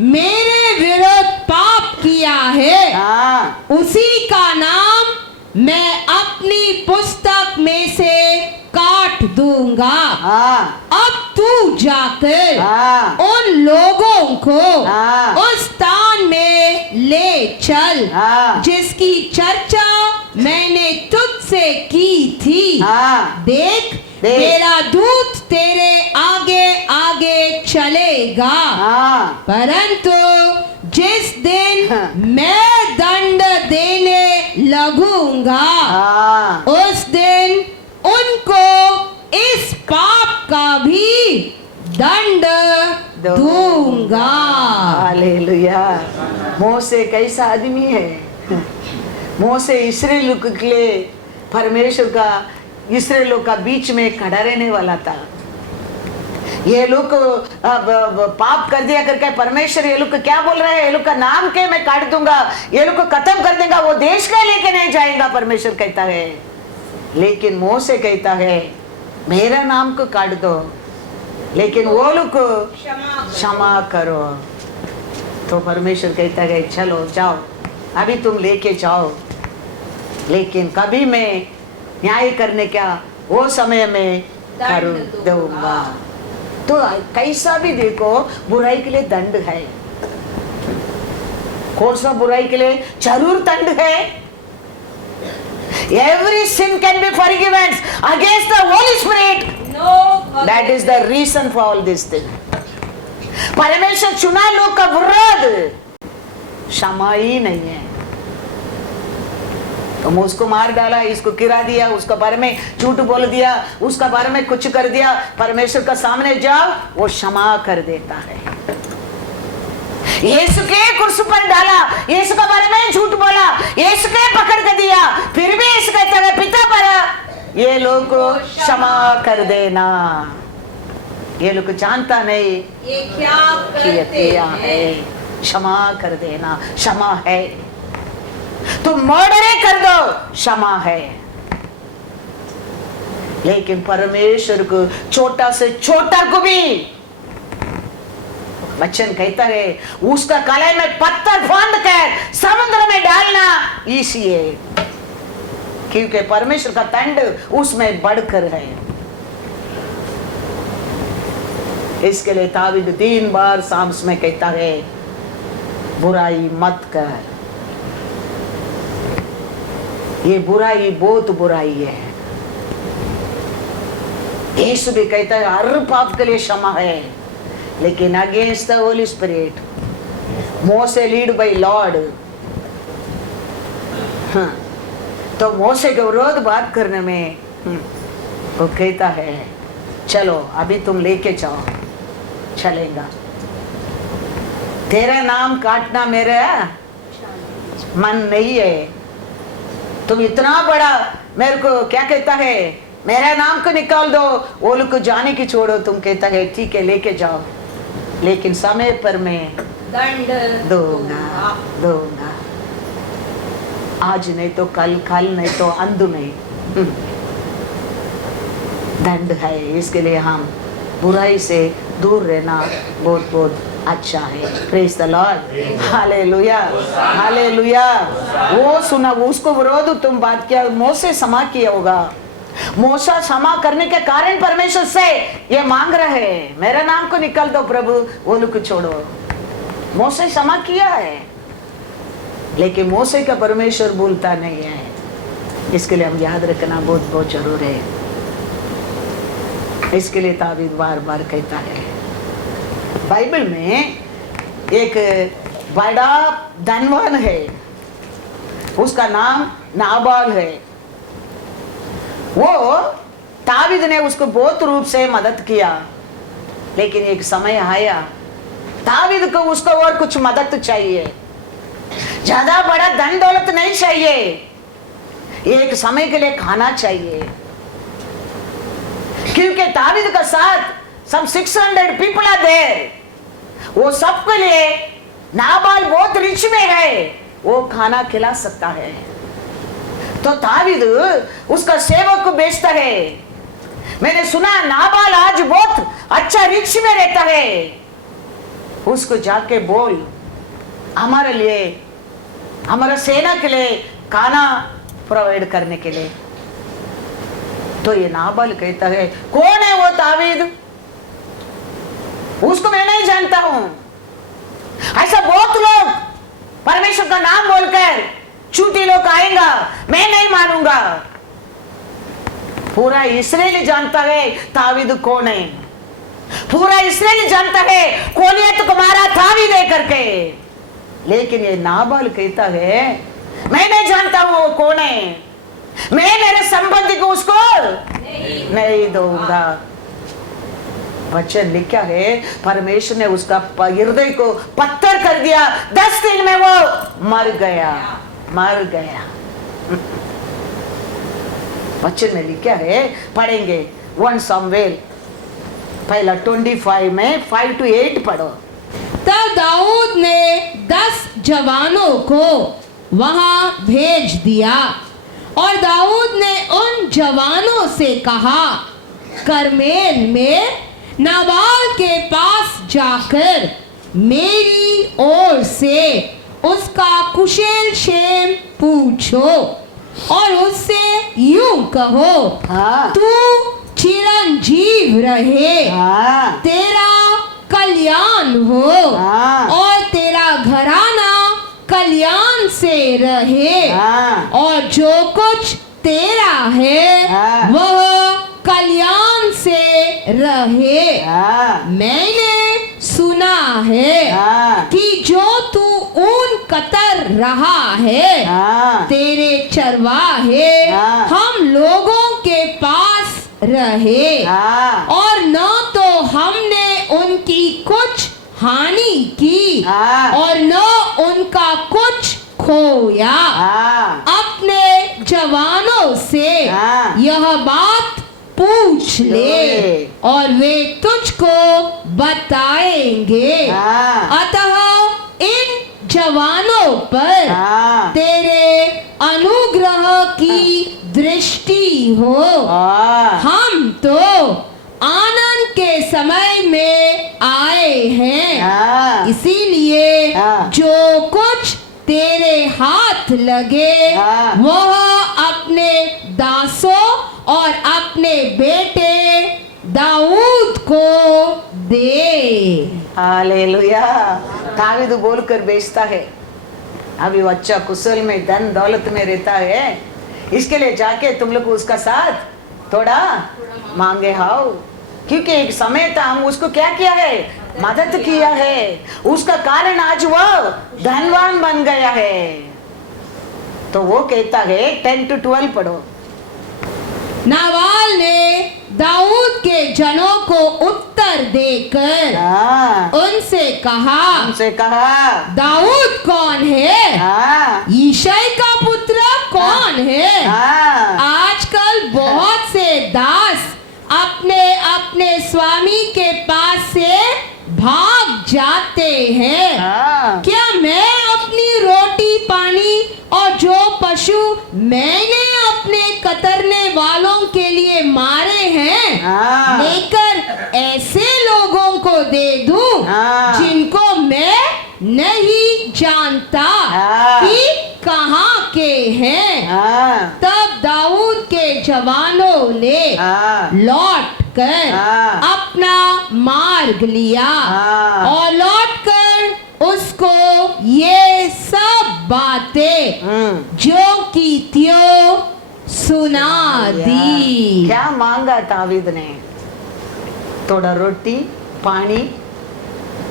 मेरे विरुद्ध पाप किया है, हाँ। उसी का नाम मैं अपनी पुस्तक में से काट दूंगा। हाँ। अब तू जाकर हाँ। उन लोगों को हाँ। उस स्थान में ले चल, हाँ। जिसकी चर्चा मैंने तुझसे की थी। हाँ। देख मेरा दूत तेरे आगे आगे चलेगा, हाँ। परंतु जिस दिन हाँ। मैं दंड देने लगूंगा, हाँ। उस दिन उनको इस पाप का भी दंड दूंगा। हालेलुया। मोसे कैसा आदमी है, मोसे इस्राएल के लिए परमेश्वर का, इस्राएलों का बीच में खड़ा रहने वाला था। ये लोग पाप कर दिया करके परमेश्वर ये लोग क्या बोल रहे हैं, ये लोग का नाम के मैं काट दूंगा, ये लोग को खत्म कर देगा, वो देश का लेके नहीं जाएगा, परमेश्वर कहता है। लेकिन मोसे कहता है मेरा नाम को काट दो, लेकिन वो लोग को क्षमा करो। तो परमेश्वर कहता है चलो जाओ, अभी तुम लेके जाओ, लेकिन कभी मैं न्याय करने क्या वो समय में कर दूंगा। तो कैसा भी देखो बुराई के लिए दंड है, कौन सा बुराई के लिए जरूर दंड है। Every sin can be forgiven against the Holy Spirit. No, that is the reason for all this thing. परमेश्वर चुना लोग का विरोध क्षमा ही नहीं है। तुम उसको मार डाला, इसको गिरा दिया, उसका बारे में झूठ बोल दिया, उसका बारे में कुछ कर दिया, परमेश्वर का सामने जाओ, वो क्षमा कर देता है। यीशु के कुर्सी पर डाला, यीशु के बारे में झूठ बोला, यीशु के पकड़ कर दिया, फिर भी यीशु कहता है पिता पर ये लोग को क्षमा कर देना। ये लोग जानता नहीं ये क्या करते है, क्षमा कर देना, क्षमा है। तुम मर्डर कर दो, क्षमा है। लेकिन परमेश्वर को छोटा से छोटा को भी वचन कहता है उसका कलाई में पत्थर फांद कर समुद्र में डालना इसी है। क्योंकि परमेश्वर का दंड उसमें बढ़कर है। इसके लिए दाऊद 3 बार साम्स में कहता है बुराई मत कर, ये बुराई बहुत बुराई है। यीशु भी कहता है हर पाप के लिए क्षमा है, लेकिन against the holy spirit, Moses lead by Lord. तो मोसे के विरोध बात करने में वो कहता है चलो अभी तुम लेके जाओ, चलेगा। तेरा नाम काटना मेरा मन नहीं है। तुम इतना बड़ा मेरे को क्या कहता है, मेरा नाम को निकाल दो, वो लोग को जाने की छोड़ो। तुम कहता है ठीक है लेके जाओ, लेकिन समय पर मैं दंड दूंगा। आज नहीं तो कल, कल नहीं तो अंधु नहीं। दंड है। इसके लिए हम बुराई से दूर रहना बहुत बहुत अच्छा है। Praise the Lord, hallelujah, hallelujah. वो सुना, उसको विरोध तुम बात किया, मोसे क्षमा किया होगा। मोसा क्षमा करने के कारण परमेश्वर से ये मांग रहे हैं मेरा नाम को निकाल दो प्रभु, वो लोग को छोड़ो। मोसे क्षमा किया है, लेकिन मोसे का परमेश्वर भूलता नहीं है। इसके लिए हम याद रखना बहुत बहुत जरूर है। इसके लिए दाऊद बार बार कहता है, बाइबल में एक बड़ा धनवान है, उसका नाम नाबाल है। वो दाऊद ने उसको बहुत रूप से मदद किया, लेकिन एक समय आया दाऊद को उसको और कुछ मदद चाहिए। ज्यादा बड़ा धन दौलत नहीं चाहिए, एक समय के लिए खाना चाहिए। क्योंकि दाऊद का साथ सब 600 पीपल आर देयर, वो सबके लिए नाबाल बहुत रिच में है, वो खाना खिला सकता है। तो दाऊद उसका सेवक को बेचता है। मैंने सुना नाबाल आज बहुत अच्छा रिच में रहता है, उसको जाके बोल हमारे लिए, हमारा सेना के लिए खाना प्रोवाइड करने के लिए। तो ये नाबाल कहता है कौन है वो दाऊद, उसको मैं नहीं जानता हूं। ऐसा बहुत लोग परमेश्वर का नाम बोलकर झूठे लोग आएगा, मैं नहीं मानूंगा। पूरा इस्राएल जानता है दाऊद कौन है, पूरा इस्राएल जानता है गोलियत को मारा दाऊद है करके। लेकिन ये नाबाल कहता है मैं नहीं जानता हूं वो कौन है, मैं मेरे संबंधी को उसको नहीं दूंगा। वचन लिखा है परमेश्वर ने उसका हृदय को पत्थर कर दिया, 10 दिन में वो मर गया, मर गया। वचन में लिखा है, पढ़ेंगे 1 सामुएल पहला 25 में 5 to 8 पढ़ो। तब दाऊद ने 10 जवानों को वहां भेज दिया और दाऊद ने उन जवानों से कहा, करमेल में नाबाल के पास जाकर मेरी ओर से उसका कुशल क्षेम पूछो और उससे यूं कहो, तू चिरंजीव रहे, तेरा कल्याण हो और तेरा घराना कल्याण से रहे, और जो कुछ तेरा है वह कल्याण से रहे। मैंने सुना है कि जो तू ऊन कतर रहा है, तेरे चरवाहे हम लोगों के पास रहे, और न तो हमने उनकी कुछ हानि की और न उनका कुछ खोया। अपने जवानों से यह बात पूछ ले और वे तुझको बताएंगे। अतः इन जवानों पर तेरे अनुग्रह की दृष्टि हो। हम तो आनंद के समय में आए हैं, इसीलिए जो कुछ तेरे हाथ लगे वह अपने बेटे दाऊद को दे। हालेलुया। दावीद बोलकर बेचता है, अभी वो अच्छा कुशल में धन दौलत में रहता है, इसके लिए जाके तुम लोग उसका साथ थोड़ा मांगे हाओ, क्योंकि एक समय था हम उसको क्या किया है, मदद किया है, उसका कारण आज वो धनवान बन गया है। तो वो कहता है 10 to 12 पढ़ो। नाबाल ने दाऊद के जनों को उत्तर देकर उनसे कहा, दाऊद कौन है? यिशै का पुत्र कौन है? आजकल बहुत से दास अपने अपने स्वामी के पास से भाग जाते हैं। क्या मैं अपनी रोटी पानी और जो पशु मैंने अपने कतरने वालों के लिए मारे हैं लेकर ऐसे लोगों को दे दूं जिनको मैं नहीं जानता कि कहाँ के हैं? तब दाऊद के जवानों ने लौट कर अपना मार्ग लिया और लौटकर उसको ये सब बातें जो की त्यों सुना दी। क्या मांगा दाऊद ने? थोड़ा रोटी पानी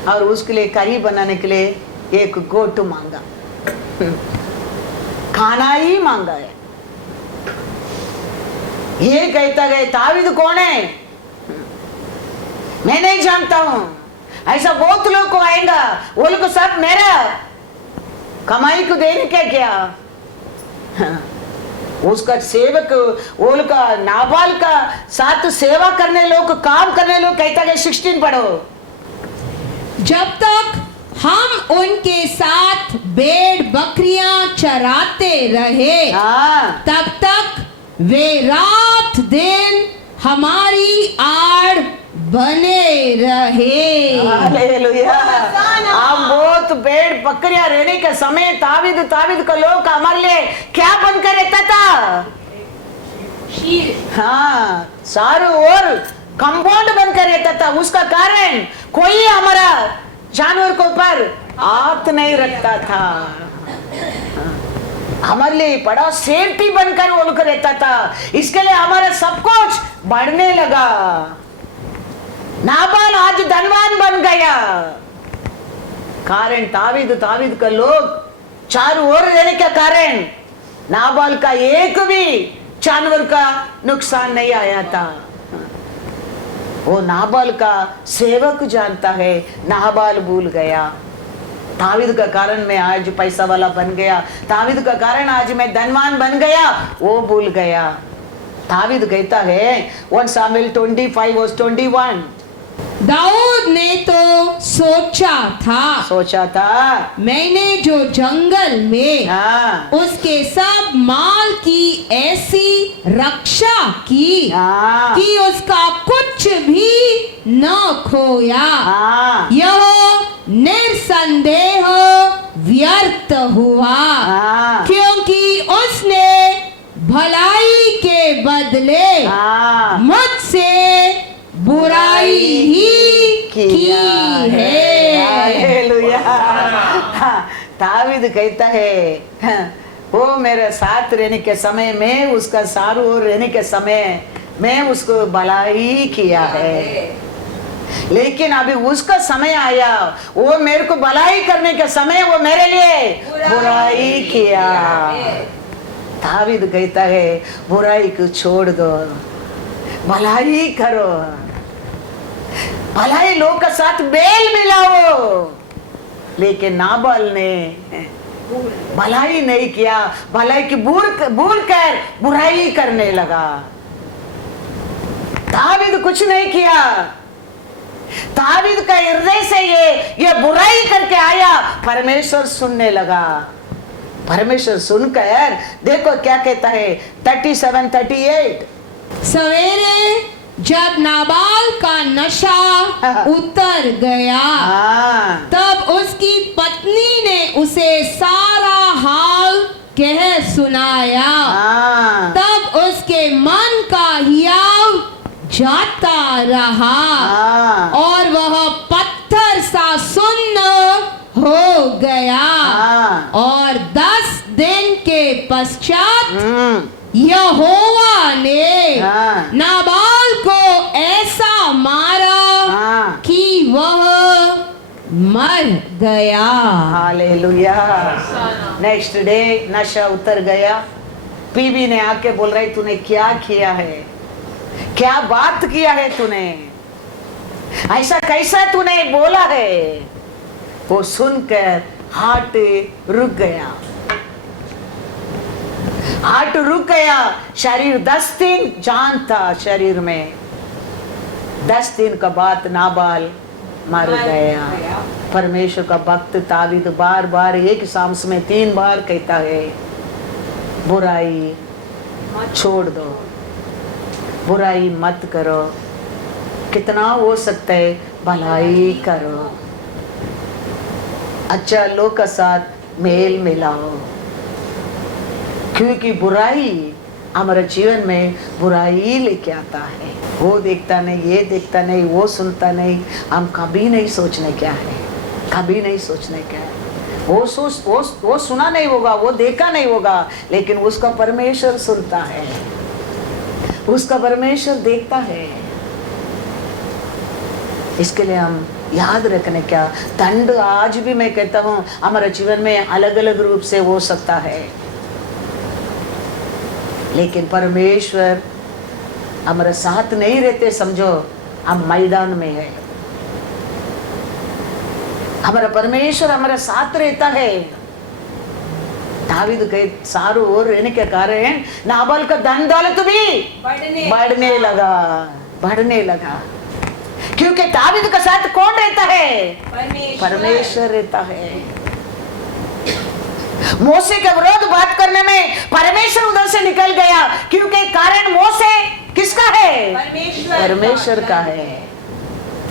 और उसके लिए करी बनाने के लिए एक गोट मांगा, खाना ही मांगा है। ये कहता गया दाऊद कौन है? मैं नहीं जानता हूं। ऐसा बहुत लोग को आएगा, वो लोग सब मेरा कमाई को देने क्या क्या? उसका सेवक वो लोग का नाबाल का साथ सेवा करने लोग, काम करने लोग, कहता गया 16 पढ़ो। जब तक हम उनके साथ भेड़ बकरियां चराते रहे तब तक वे रात दिन हमारी आड़ बने रहे। हालेलुया। हम बहुत भेड़ बकरियां रहने के समय दाऊद का लोग हमारे लिए क्या बनकर रहता था? चारों ओर कंपाउंड बनकर रहता था। उसका कारण कोई हमारा जानवर के ऊपर हाथ नहीं रखता था। हमारे लिए बड़ा सेफ्टी बनकर वो लोग रहता था। इसके लिए हमारा सब कुछ बढ़ने लगा। नाबाल आज धनवान बन गया, कारण दाऊद का लोग चारों ओर रहने के कारण नाबाल का एक भी जानवर का नुकसान नहीं आया था। वो नाबाल का सेवक जानता है, नाबाल भूल गया। दाऊद का कारण मैं आज पैसा वाला बन गया, दाऊद का कारण आज मैं धनवान बन गया, वो भूल गया। दाऊद कहता है 1 Samuel 25:21, दाऊद ने तो सोचा था मैंने जो जंगल में उसके सब माल की ऐसी रक्षा की कि उसका कुछ भी न खोया। यह निसंदेह व्यर्थ हुआ, क्योंकि उसने भलाई के बदले मुझसे बुराई ही की है। हालेलुया। दाऊद कहता है वो मेरे साथ रहने के समय में, उसका सारू ओर रहने के समय मैं उसको भलाई किया है, लेकिन अभी उसका समय आया, वो मेरे को भलाई करने के समय वो मेरे लिए बुराई किया। दाऊद कहता है बुराई को छोड़ दो, भलाई करो, भलाई लोग के साथ बेल मिलाओ। लेकिन नाबाल ने भलाई नहीं किया, भलाई की भूल कर बुराई करने लगा। दाऊद कुछ नहीं किया। दाऊद का हृदय से ये बुराई करके आया, परमेश्वर सुनने लगा। परमेश्वर सुनकर देखो क्या कहता है 37-38। सवेरे जब नाबाल का नशा उतर गया तब उसकी पत्नी ने उसे सारा हाल कह सुनाया। तब उसके मन का हियाव जाता रहा हाँ। और वह पत्थर सा सुन्न हो गया। हाँ। और 10 दिन के पश्चात हम्म, यहोवा ने हाँ। नाबाल को ऐसा मारा हाँ। कि वह मर गया। हालेलुया। नेक्स्ट डे नशा उतर गया। बीवी ने आके बोल रही तूने क्या किया है, क्या बात किया है तूने, ऐसा कैसा तूने बोला है। वो सुनकर हार्ट रुक गया, हार्ट रुक गया। शरीर 10 दिन जान था शरीर में। 10 दिन का बाद नाबाल मर गया। परमेश्वर का भक्त दाऊद बार बार एक साम्स में 3 बार कहता है बुराई छोड़ दो, बुराई मत करो, कितना हो सकता है भलाई करो, अच्छा लोग का साथ मेल मिलाओ। क्योंकि बुराई हमारे जीवन में बुराई लेके आता है। वो देखता नहीं, ये देखता नहीं, वो सुनता नहीं, हम कभी नहीं सोचने क्या है, कभी नहीं सोचने क्या है। वो सुना नहीं होगा, वो देखा नहीं होगा, लेकिन उसका परमेश्वर सुनता है, उसका परमेश्वर देखता है। इसके लिए हम याद रखने क्या, दंड आज भी मैं कहता हूँ हमारे जीवन में अलग अलग रूप से हो सकता है, लेकिन परमेश्वर हमारे साथ नहीं रहते। समझो हम मैदान में है, हमारा परमेश्वर हमारे साथ रहता है। दाऊद के सारों ओर रहने के कारण नाबाल का धन दौलत भी बढ़ने लगा। क्योंकि दाऊद के साथ कौन रहता है? परमेश्वर रहता है। मोसे के विरोध बात करने में परमेश्वर उधर से निकल गया, क्योंकि कारण मोसे किसका है? परमेश्वर का है।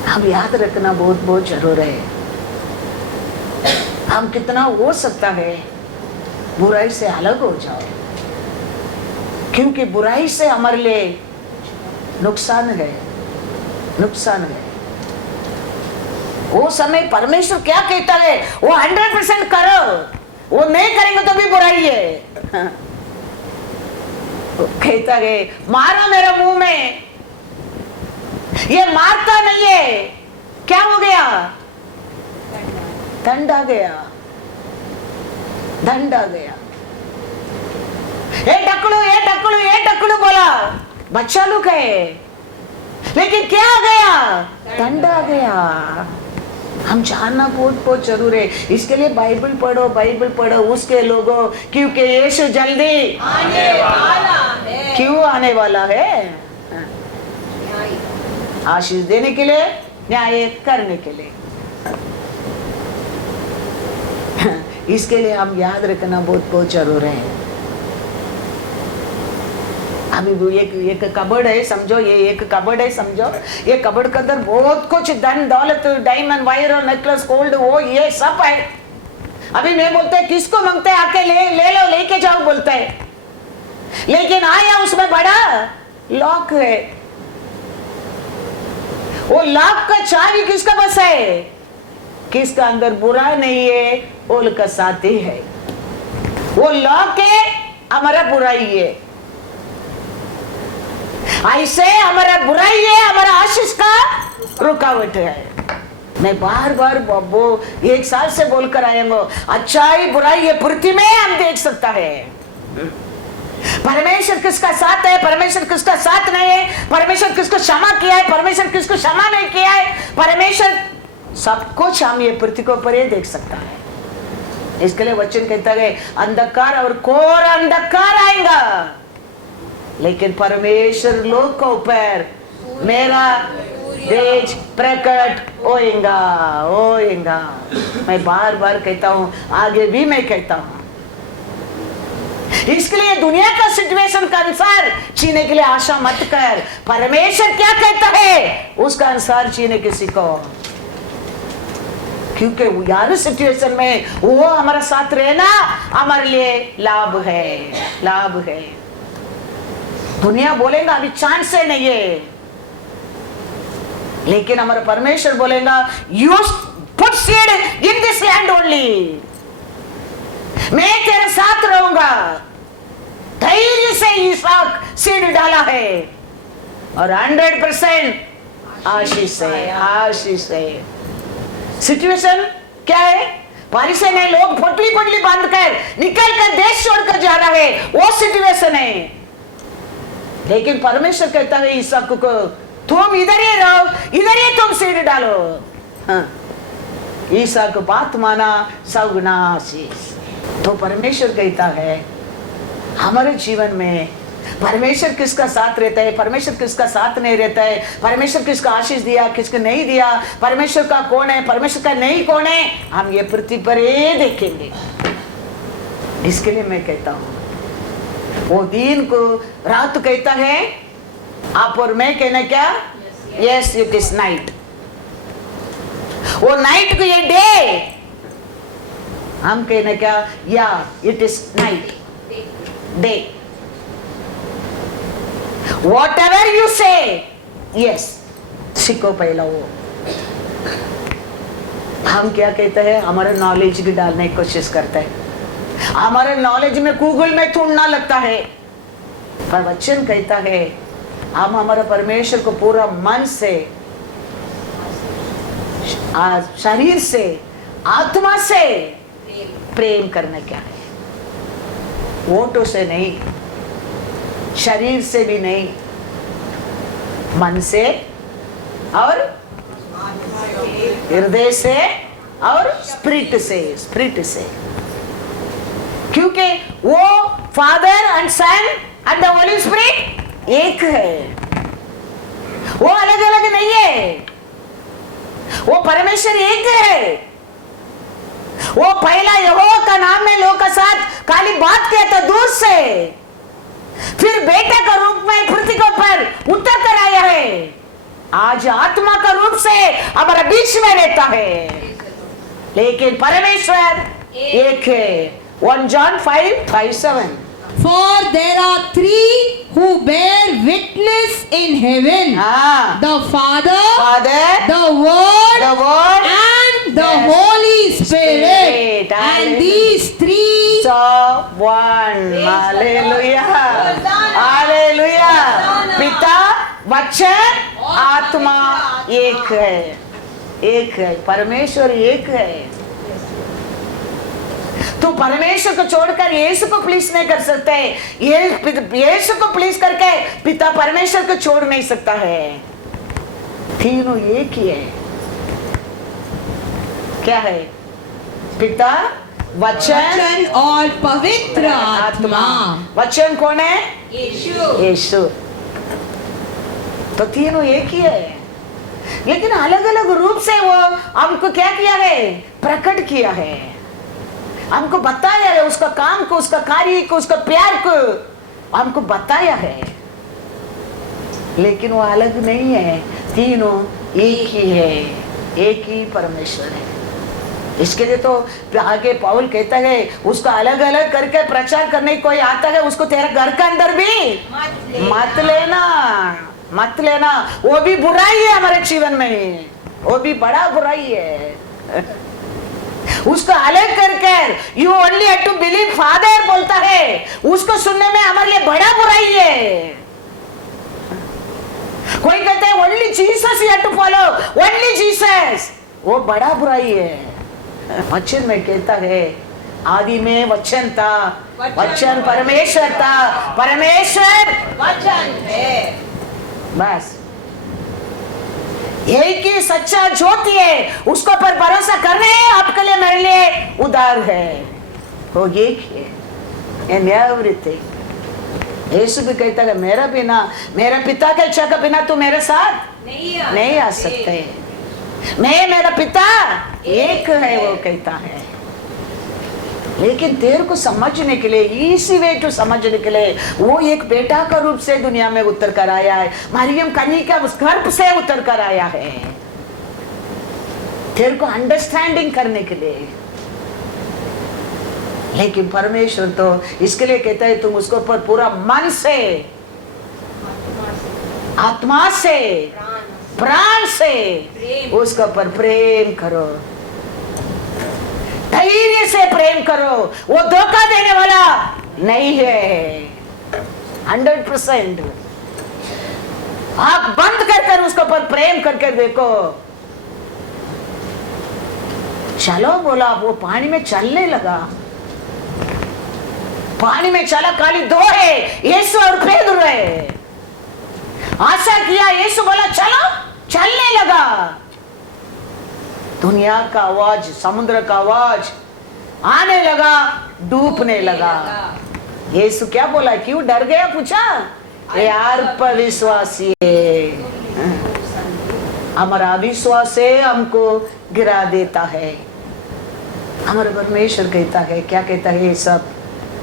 हम याद रखना बहुत बहुत जरूर है। हम कितना हो सकता है बुराई से अलग हो जाओ, क्योंकि बुराई से हमारे लिए नुकसान है। वो समय परमेश्वर क्या कहता है, वो 100% करो, वो नहीं करेंगे तो भी बुराई है। कहता है मारा मेरे मुंह में, ये मारता नहीं है, क्या हो गया? दंड आ गया। ये टकलू बोला, बच्चा लोग है, लेकिन क्या आ गया? दंड आ गया। हम जानना बहुत बहुत जरूर है। इसके लिए बाइबल पढ़ो उसके लोगों, क्योंकि यीशु जल्दी आने वाला है। क्यों आने वाला है? आशीष देने के लिए, न्याय करने के लिए। इसके लिए हम याद रखना बहुत बहुत जरूर है। अभी वो एक कबर्ड है समझो, ये एक कबर्ड है समझो। ये कबर्ड के अंदर बहुत कुछ धन दौलत, डायमंड, वायर और नेकलेस, गोल्ड, वो ये सब है। अभी मैं बोलते हैं किसको मांगते हैं, आके ले लो, लेके जाओ बोलते है, लेकिन आया उसमें बड़ा लॉक है। वो लॉक का चाबी किसका पास है? किसका अंदर बुरा नहीं है, वो का साथी है। वो लॉक है, हमारा बुराई है। ऐसे हमारा बुराई है, हमारा आशीष का रुकावट है। मैं बार बार वो 1 साल से बोलकर आया हूँ, अच्छाई बुराई ये पृथ्वी में हम देख सकता है। परमेश्वर किसका साथ है, परमेश्वर किसका साथ नहीं है, परमेश्वर किसको क्षमा किया है, परमेश्वर किसको क्षमा नहीं किया है, परमेश्वर सब कुछ हम ये पृथ्वी को ऊपर देख सकता है। इसके लिए वचन कहता है अंधकार और घोर अंधकार आएगा, लेकिन परमेश्वर लोग को ऊपर मेरा तेज प्रकट होएगा। मैं बार बार कहता हूँ, आगे भी मैं कहता हूँ। इसके लिए दुनिया का सिचुएशन का अनुसार जीने के लिए आशा मत कर। परमेश्वर क्या कहता है उसका अनुसार जीने किसी को, क्योंकि यार सिचुएशन में वो हमारा साथ रहना हमारे लिए लाभ है। दुनिया बोलेगा अभी चांस से नहीं है, लेकिन हमारा परमेश्वर बोलेगा you put seed in this land only, मैं तेरे साथ रहूंगा। धैर्य से इसहाक सीड डाला है और 100% आशीष है, आशीष है। सिचुएशन क्या है? बारिशें ने लोग पोटली पोटली बांध कर निकल कर देश छोड़कर जा रहा है, वो सिचुएशन है। लेकिन परमेश्वर कहता है इसहाक को तुम इधर ही रहो, इधर ही तुम सीड डालो। हाँ। इसहाक बात माना, सगुना आशीष। तो परमेश्वर कहता है हमारे जीवन में परमेश्वर किसका साथ रहता है, परमेश्वर किसका साथ नहीं रहता है, परमेश्वर किसका आशीष दिया, किसको नहीं दिया, परमेश्वर का कौन है, परमेश्वर का नहीं कौन है, हम ये पृथ्वी पर ही देखेंगे। इसके लिए मैं कहता हूं वो दिन को रात कहता है, आप और मैं कहना क्या? Yes it is night. वो नाइट को ये डे, हम कहना क्या? या it is night day. Whatever you say, yes, सीखो पहला वो। हम क्या कहते हैं? हमारे नॉलेज की डालने की कोशिश करते हैं, हमारे नॉलेज में गूगल में ढूंढना लगता है। पर वचन कहता है हम हमारे परमेश्वर को पूरा मन से, शरीर से, आत्मा से प्रेम करना क्या है? वोटों से नहीं, शरीर से भी नहीं, मन से और हृदय से और स्पिरिट से, स्पिरिट से। क्योंकि वो father and son and the holy spirit एक है, वो अलग अलग नहीं है। वो परमेश्वर एक है। वो पहला यहोवा का नाम में लोगों का साथ खाली बात किया था दूर से, फिर बेटे का रूप में पृथ्वी के ऊपर उतर कर आया है। आज आत्मा का रूप से हमारे बीच में रहता है, लेकिन परमेश्वर एक है। 1 John 5:7 For there are three who bear witness in heaven, the Father, the Word, and the Holy Spirit. And these three are one. Hallelujah. Hallelujah. पिता, वचन, आत्मा एक है, एक है। परमेश्वर एक है। तो परमेश्वर को छोड़कर यीशु को प्लीज नहीं कर सकते। यीशु को प्लीज करके पिता परमेश्वर को छोड़ नहीं सकता है। तीनों एक ही है। क्या है? पिता, वचन और पवित्र आत्मा। वचन कौन है? यीशु। यीशु। तो तीनों एक ही है, लेकिन अलग अलग रूप से वो हमको क्या किया है? प्रकट किया है, हमको बताया है। उसका काम को, उसका कार्य को, उसका प्यार को हमको बताया है, लेकिन वो अलग नहीं है। तीनों एक ही है, एक ही परमेश्वर है। इसके लिए तो आगे पौल कहता है उसका अलग अलग करके प्रचार करने कोई आता है, उसको तेरे घर के अंदर भी मत लेना, मत लेना। वो भी बुराई है हमारे जीवन में, वो भी बड़ा बुराई है। उसको अलग करके you only have to believe father बोलता है, उसको सुनने में हमारे लिए बड़ा बुराई है। कोई कहते हैं only Jesus you have to follow, only Jesus, वो बड़ा बुराई है। वचन में कहता है आदि में वचन था, वचन परमेश्वर था, परमेश्वर वचन है। बस एक ही सच्चा ज्योति है, उसको पर भरोसा करने आपके लिए, मेरे लिए उदार है। वो एक है इन एवरीथिंग। यीशु भी कहता है मेरा बिना, मेरा पिता के इच्छा का बिना तू मेरे साथ नहीं आ सकते। मैं, मेरा पिता एक है, वो कहता है। लेकिन तेरे को समझने के लिए, इसी वे टू समझने के लिए वो एक बेटा का रूप से दुनिया में उतर कर आया है, मरियम कन्या उस गर्भ से उतर कर आया है, तेरे को अंडरस्टैंडिंग करने के लिए। लेकिन परमेश्वर तो इसके लिए कहता है तुम उसको पर पूरा मन से, आत्मा से, प्राण से उसके ऊपर प्रेम करो, धैर्य से प्रेम करो। वो धोखा देने वाला नहीं है। 100% आंख बंद कर उसके ऊपर प्रेम करके देखो। चलो बोला, वो पानी में चलने लगा। पानी में चला, खाली दो है, यीशु और पेदुरु है। आशा किया, यीशु बोला चलो, चलने लगा। दुनिया का आवाज, समुद्र का आवाज आने लगा, डूबने लगा। यीशु क्या बोला? क्यों डर गया? पूछा, ये अल्प विश्वासी हमारा अविश्वास से हमको गिरा देता है। हमारा परमेश्वर कहता है, क्या कहता है? ये सब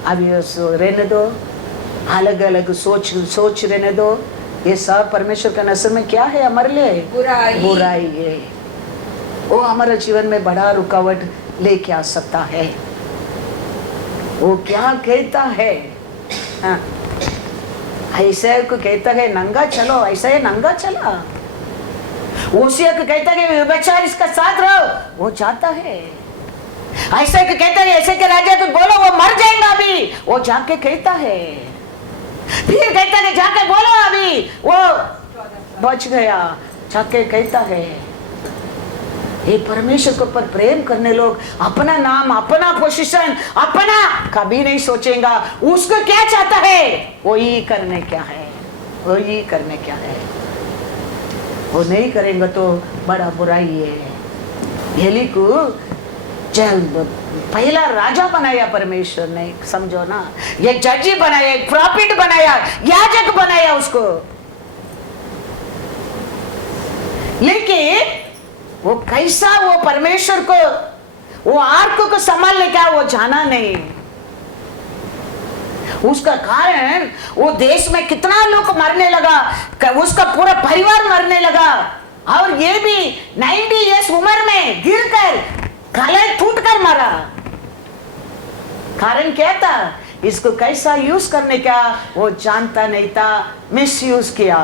अभी रहने दो, अलग अलग सोच रहने दो। ये सब परमेश्वर का नजर में क्या है? हमारे लिए बुराई है। वो हमारे जीवन में बड़ा रुकावट लेके आ सकता है। वो क्या कहता है? हाँ, ऐसे को कहता है नंगा चलो, ऐसा है नंगा चला। उसी को कहता है व्यभिचार इसका साथ रहो, वो चाहता है। ऐसे को कहता है ऐसे के राजा को बोलो वो मर जाएगा अभी, वो जाके कहता है। फिर कहता है जाके बोलो अभी वो बच गया, जाके कहता है। ये परमेश्वर के ऊपर प्रेम करने लोग अपना नाम, अपना पोजीशन, अपना कभी नहीं सोचेगा। उसको क्या चाहता है? वही करने क्या है, वही करने क्या है। वो नहीं करेंगे तो बड़ा बुराई है। एली को पहला राजा बनाया परमेश्वर ने, समझो ना। ये जज बनाया, एक प्रॉफिट बनाया, याजक बनाया उसको। लेकिन वो कैसा, वो परमेश्वर को, वो आर्क को संभालने का वो जाना नहीं। उसका कारण वो देश में कितना लोग मरने लगा, उसका पूरा परिवार मरने लगा। और ये भी 90 इयर्स उम्र में गिरकर गले टूट कर मरा। कारण क्या था? इसको कैसा यूज करने का वो जानता नहीं था, मिस यूज किया।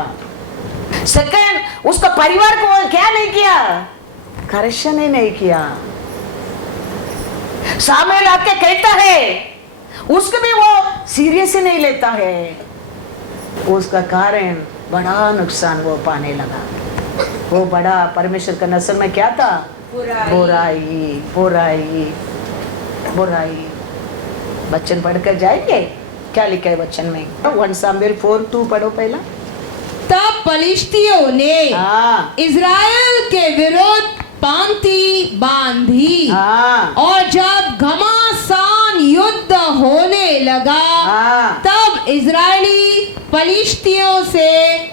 सेकंड, उसका परिवार को वो क्या नहीं किया? करेक्शन ही नहीं किया। सामूएल आके कहता है, उसको भी वो सीरियस ही नहीं लेता है। उसका कारण बड़ा नुकसान वो पाने लगा। वो बड़ा परमेश्वर का नजर में क्या था? बुराई, बुराई, बुराई। वचन पढ़कर जाएंगे, क्या लिखा है वचन में? 1 सामुएल 4:2 पढ़ो पहला। तब पलिश्तियों ने इज़राइल के विरुद्ध पांति बांधी, और जब घमासान युद्ध होने लगा, तब इज़राइली पलिश्तियों से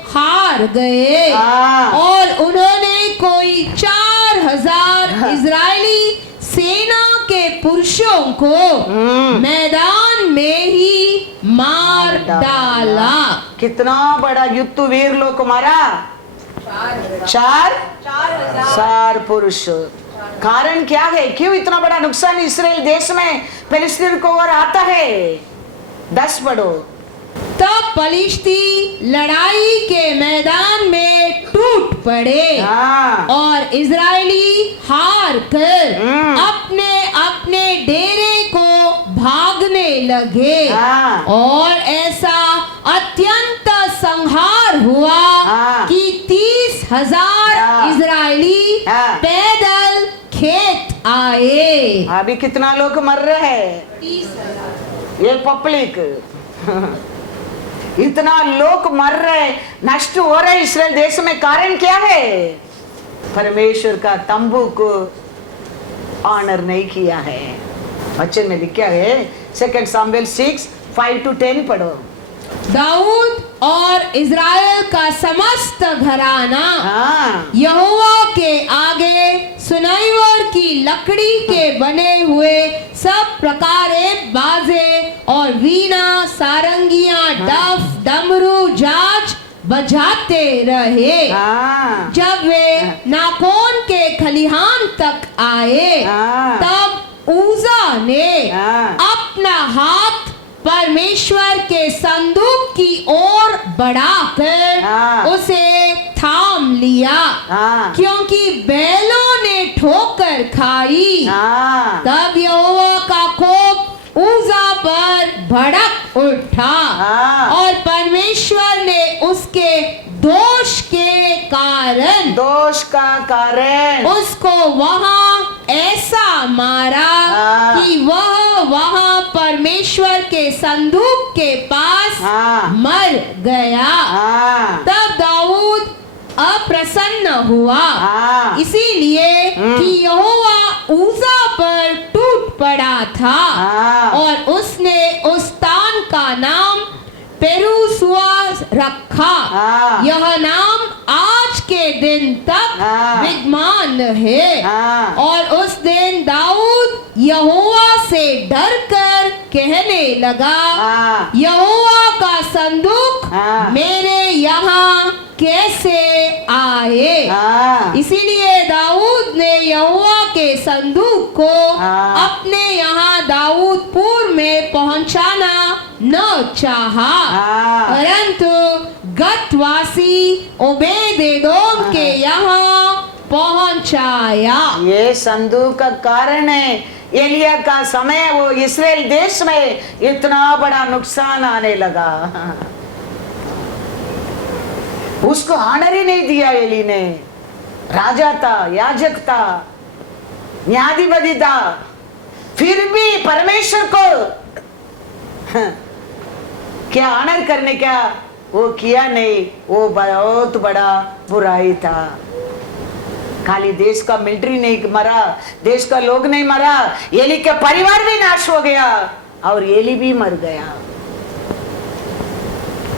हार गए। और उन्होंने कोई 4000 इज़राइली सेना के पुरुषों को मैदान में ही मार डाला। कितना बड़ा युद्ध वीर लोग मारा? 4 पुरुष। कारण क्या है? क्यों इतना बड़ा नुकसान इस्राएल देश में फिलिस्तीन को और आता है? 10 पढ़ो। तब पलिश्ती लड़ाई के मैदान में टूट पड़े, और इज़राइली हार कर अपने अपने डेरे को भागने लगे। और ऐसा अत्यंत संहार हुआ कि 30,000 इज़राइली पैदल खेत आए। अभी कितना लोग मर रहे हैं? 30,000। ये पब्लिक इतना लोग मर रहे, नष्ट हो रहे इस्राएल देश में। कारण क्या है? परमेश्वर का तंबू को ऑनर नहीं किया है। वचन में लिखा है 2 सामुएल 6:5-10 पढ़ो। दाऊद और इज़राइल का समस्त घराना यहोवा के आगे सुनैवर की लकड़ी के बने हुए सब प्रकारे बाजे और वीणा, सारंगियां, डफ, डमरू, जाज बजाते रहे। जब वे नाकोन के खलिहान तक आए, तब उजा ने अपना हाथ परमेश्वर के संदूक की ओर बढ़ाकर हाँ। उसे थाम लिया, हाँ। क्योंकि बैलों ने ठोकर खाई। हाँ। तब यहोवा का कोप उज्जा पर भड़क उठा, हाँ। और परमेश्वर ने उसके दोष के कारण दोष का कारण उसको वहां ऐसा मारा हाँ। कि वह वहां परमेश्वर के संदूक के पास हाँ। मर गया। हाँ। तब दाऊद अप्रसन्न हुआ, हाँ। इसीलिए कि यहोवा उज्जा पर टूट पड़ा था, हाँ। और उसने उस स्थान का नाम पेरुसुआ रखा। हाँ। यह नाम आज के दिन तक हाँ। विद्यमान है। हाँ। और उस दिन दाऊद यहोवा से डरकर कहने लगा, हाँ। यहोवा का संदूक हाँ। मेरे यहाँ कैसे आए। हाँ। इसीलिए दाऊद ने यहोवा के संदूक को हाँ। अपने यहाँ दाऊदपुर में पहुंचाना न चाहा, हाँ। परंतु गतवासी ओबेदेदोम के यहाँ पहुंचाया। ये संदूक का कारण है एलिया का समय वो इस्राएल देश में इतना बड़ा नुकसान आने लगा। उसको ऑनर ही नहीं दिया एली ने। राजा था, याजक था, न्यायाधिपति था, फिर भी परमेश्वर को क्या ऑनर करने का वो किया नहीं। वो बहुत बड़ा बुराई था। खाली देश का मिलिट्री नहीं मरा, देश का लोग नहीं मरा, एली का परिवार भी नाश हो गया और एली भी मर गया।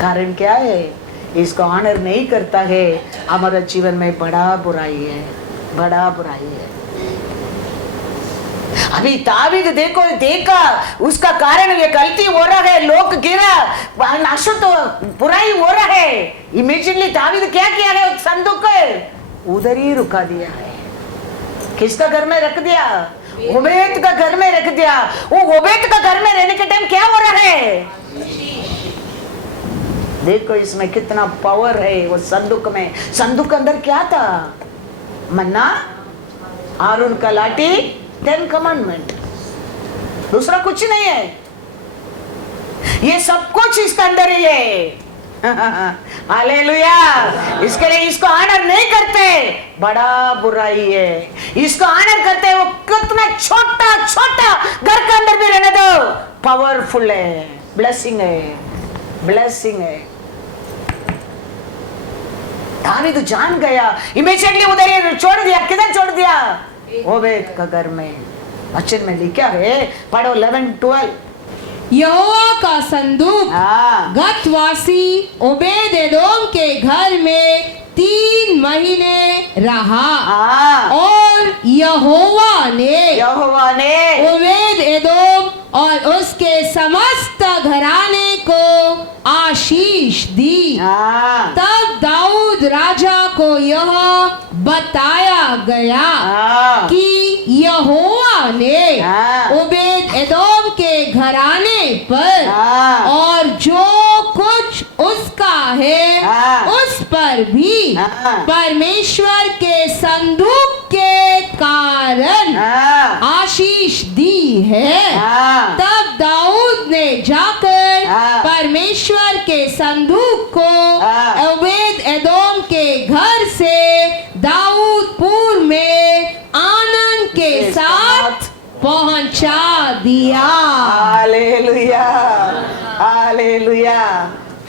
कारण क्या है? इसको ऑनर नहीं करता है। हमारा जीवन में बड़ा बुराई है, बड़ा बुराई है। अभी दावीद देखो, देखा उसका कारण ये गलती हो रहा है, लोग गिरा, नाशो तो बुराई हो रहा है। इमीडिएटली दावीद क्या किया है? संदूक उधर ही रुका दिया है। किसका घर में रख दिया? ओबेद का घर में रख दिया। वो ओबेद का घर में रहने के टाइम क्या हो रहा है? देखो इसमें कितना पावर है। वो संदूक में, संदूक अंदर क्या था? मन्ना, आरून का लाठी, 10 कमांडमेंट, दूसरा कुछ नहीं है। ये सब कुछ इसका अंदर ही है। हालेलुया। इसके लिए इसको ऑनर नहीं करते, बड़ा बुराई है। इसको ऑनर करते वो कितना छोटा छोटा घर के अंदर भी रहने दो, पावरफुल है, ब्लेसिंग है, ब्लेसिंग है। दावीद तो जान गया, इमीडिएटली उधर ही छोड़ दिया। किधर छोड़ दिया? ओबेद का घर में। वचन में लिखा है, पढ़ो 11-12। यहोवा का संदूक हाँ। गतवासी ओबेदेदोम के घर में 3 महीने रहा। हाँ। और यहोवा ने ओबेदेदोम और उसके समस्त घराने को आशीष दी। हाँ। तब दाऊद राजा को यह बताया गया हाँ। कि यहोवा ने हाँ। ओबेद एदोम के घराने पर हाँ। और जो कुछ उसका है हाँ। उस पर भी हाँ। परमेश्वर के संदूक के कारण हाँ। आशीष दी है। हाँ। तब दाऊद ने जाकर हाँ। परमेश्वर के संदूक को हाँ। ओबेद एदोम के घर से दाऊदपुर में आनंद के साथ पहुंचा दिया। Hallelujah, hallelujah.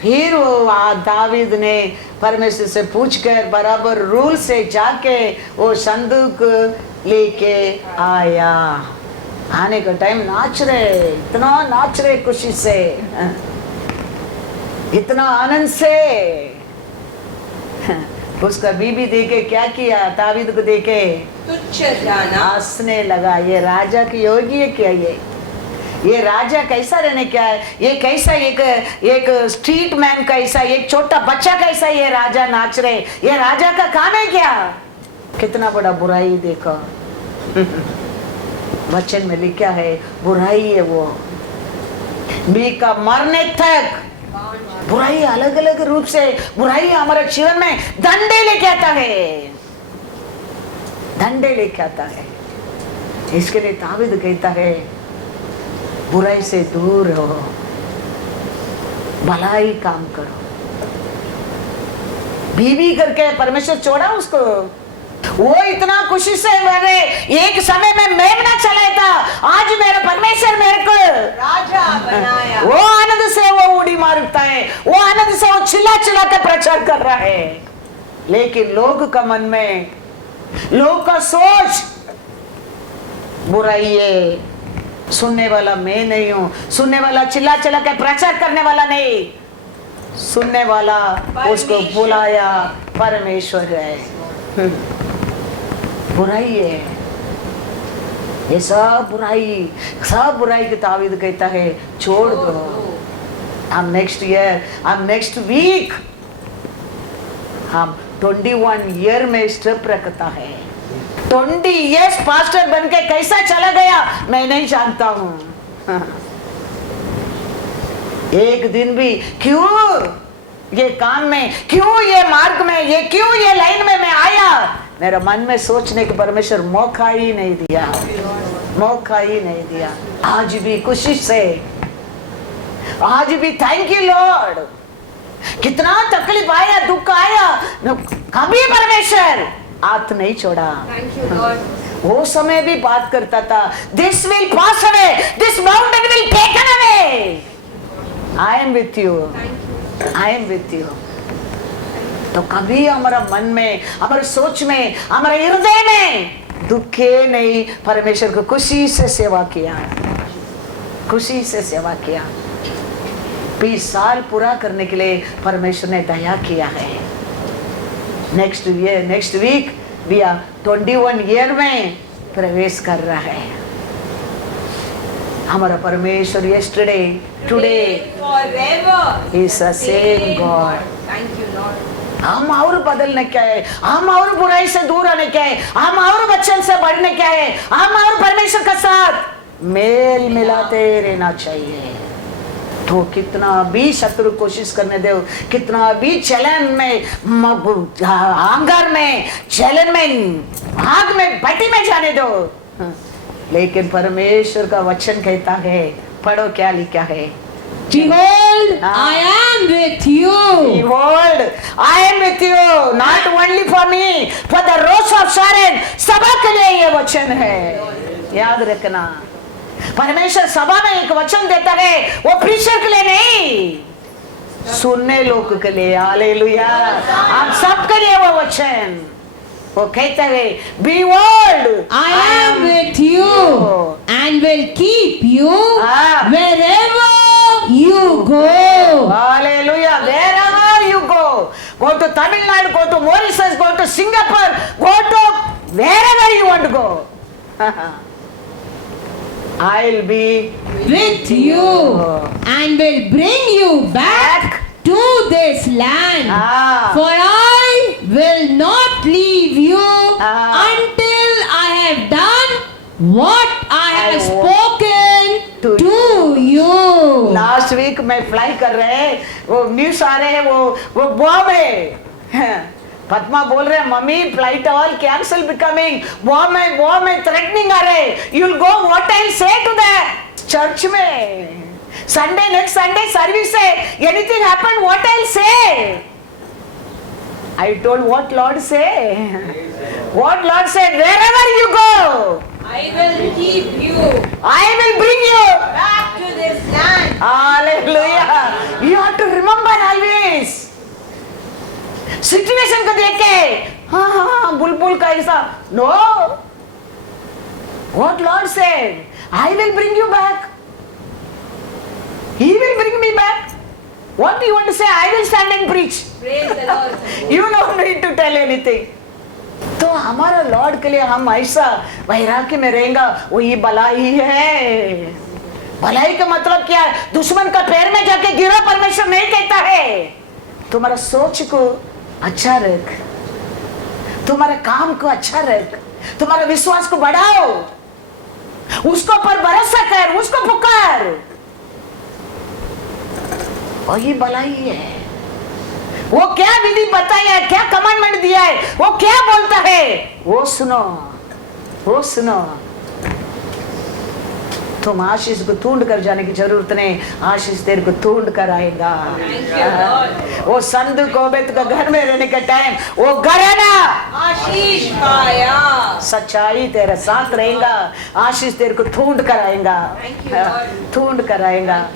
फिर वो दावीद ने परमेश्वर से पूछकर बराबर रूल से जाके वो संदूक लेके आया। आने का टाइम नाच रहे, इतना नाच रहे खुशी से, इतना आनंद से। उसका बीबी देखे क्या किया? दावीद को देखे तुच्छ जाना, हंसने लगा। ये राजा की योगी है क्या? ये राजा कैसा रहने क्या है? ये कैसा एक स्ट्रीट मैन कैसा, एक छोटा बच्चा कैसा ये राजा नाच रहे? ये राजा का काम है क्या? कितना बड़ा बुराई देखो। वचन में लिखा है बुराई है वो, मी का मरने तक बुराई अलग अलग रूप से, बुराई हमारे जीवन में डंडे लेके आता है, डंडे लेके आता है। इसके लिए दाऊद कहता है बुराई से दूर रहो, भलाई काम करो। बीवी करके परमेश्वर छोड़ा उसको, वो इतना खुशी से मेरे एक समय में मेमना चलाया था, आज मेरा परमेश्वर मेरे को राजा बनाया। वो आनंद से वो उड़ी मारता है, वो आनंद से वो चिल्ला चिल्ला के प्रचार कर रहा है। लेकिन लोग का मन में, लोग का सोच बुराई है, सुनने वाला मैं नहीं हूं, सुनने वाला चिल्ला चिल्ला के प्रचार करने वाला नहीं, सुनने वाला उसको बुलाया परमेश्वर है। बुराई है, ये सब बुराई की तावीद कहता है छोड़ दो। हम नेक्स्ट ईयर, हम नेक्स्ट वीक, हम 21 ईयर में स्टेप रखता है। 20 इयर्स पास्टर बन के कैसा चला गया मैं नहीं जानता हूं। एक दिन भी क्यों ये काम में, क्यों ये मार्ग में, ये क्यों ये लाइन में मैं आया, मेरा मन में सोचने के परमेश्वर मौका ही नहीं दिया, मौका ही नहीं दिया। आज भी खुशी से, आज भी थैंक यू लॉर्ड। कितना तकलीफ आया, दुख आया, कभी परमेश्वर हाथ नहीं छोड़ा। वो समय भी बात करता था, this will pass away, this mountain will taken away, I am with you, I am with you. तो कभी हमारा मन में, हमारे सोच में, हमारे हृदय में दुखे नहीं, परमेश्वर को खुशी से सेवा किया, खुशी से सेवा किया। 20 साल पूरा करने के लिए परमेश्वर ने दया किया है। नेक्स्ट ईयर, नेक्स्ट वीक भी 21 ईयर में प्रवेश कर रहा है। हमारा परमेश्वर yesterday, today, forever is the same God. Thank you Lord. हम और बदलने क्या है, हम और बुराई से दूर रहने क्या है, हम और वचन से बढ़ने क्या है, हम और परमेश्वर के साथ मेल मिलाते रहना चाहिए। तो कितना भी शत्रु कोशिश करने दो, कितना भी चैलेंज में, आंगर में, चैलेंज में, आग में, भट्टी में जाने दो, लेकिन परमेश्वर का वचन कहता है, पढ़ो क्या लिखा है, Behold, I am with you. Behold, I am with you, not only for me, for the rose of Sharon। सभा के लिए ये वचन है, याद रखना। परमेश्वर सभा में एक वचन देता है, वो प्रीचर के लिए नहीं, सुनने लोग के लिए। हालेलुया। आप सबके लिए वो वचन, वो कहता है, Behold, I am with you and will keep you wherever you go. Hallelujah. Wherever you go, go to Tamil Nadu, go to Mauritius, go to Singapore, go to wherever you want to go. I'll be with you and will bring you back to this land. For I will not leave you until I have done what I have spoken to you. Last week में फ्लाई कर रहे हैं, वो न्यूज आ रहे हैं, वो बॉम्बे, पद्मा बोल रहे हैं, mummy flight all cancel becoming, Bombay threatening आ रहे, you will go, what I will say to that church में संडे, नेक्स्ट संडे सर्विस है, anything happen, what I will say. I told what Lord say, what Lord say, wherever you go, I will keep you. I will bring you Back to this land. Hallelujah. You have to remember always. Situation को देख के हाँ बुलबुल का ऐसा no, what Lord said, I will bring you back, he will bring me back, what do you want to say, I will stand and preach, Praise the Lord. You don't need to tell anything. तो हमारा लॉर्ड के लिए हम ऐसा वैराग्य में रहेंगे, वही भलाई है। भलाई का मतलब क्या है, दुश्मन का पैर में जाके गिरो, परमेश्वर नहीं कहता है। तुम्हारा सोच को अच्छा रख, तुम्हारे काम को अच्छा रख, तुम्हारे विश्वास को बढ़ाओ, उसको पर भरोसा कर, उसको पुकार। वही भलाई है। वो क्या विधि बताई है, क्या कमांडमेंट दिया है, वो क्या बोलता है, वो सुनो, वो सुनो। तुम आशीष को ढूंढ कर जाने की जरूरत नहीं, आशीष तेरे को ढूंढ कर आएगा। वो संधु गोबेत का घर में रहने का टाइम, वो घर है ना, आशीष पाया, सच्चाई तेरा साथ रहेगा, आशीष तेरे को ढूंढ कर आएगा, ढूंढ कर आएगा।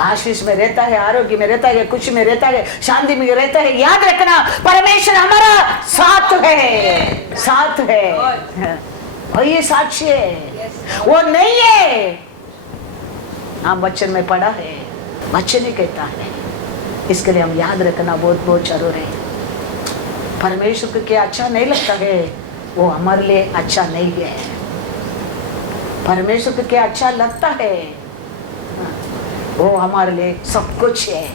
आशीष में रहता है, आरोग्य में रहता है, खुशी में रहता है, शांति में रहता है। याद रखना, परमेश्वर हमारा साथ है, साथ है। और ये साक्षी है, वो नहीं है। हम वचन में पढ़ा है, वचन ही कहता है। इसके लिए हम याद रखना बहुत बहुत जरूरी है। परमेश्वर को क्या अच्छा नहीं लगता है, वो हमारे लिए अच्छा नहीं है। परमेश्वर को क्या अच्छा लगता है, वो हमारे लिए सब कुछ है।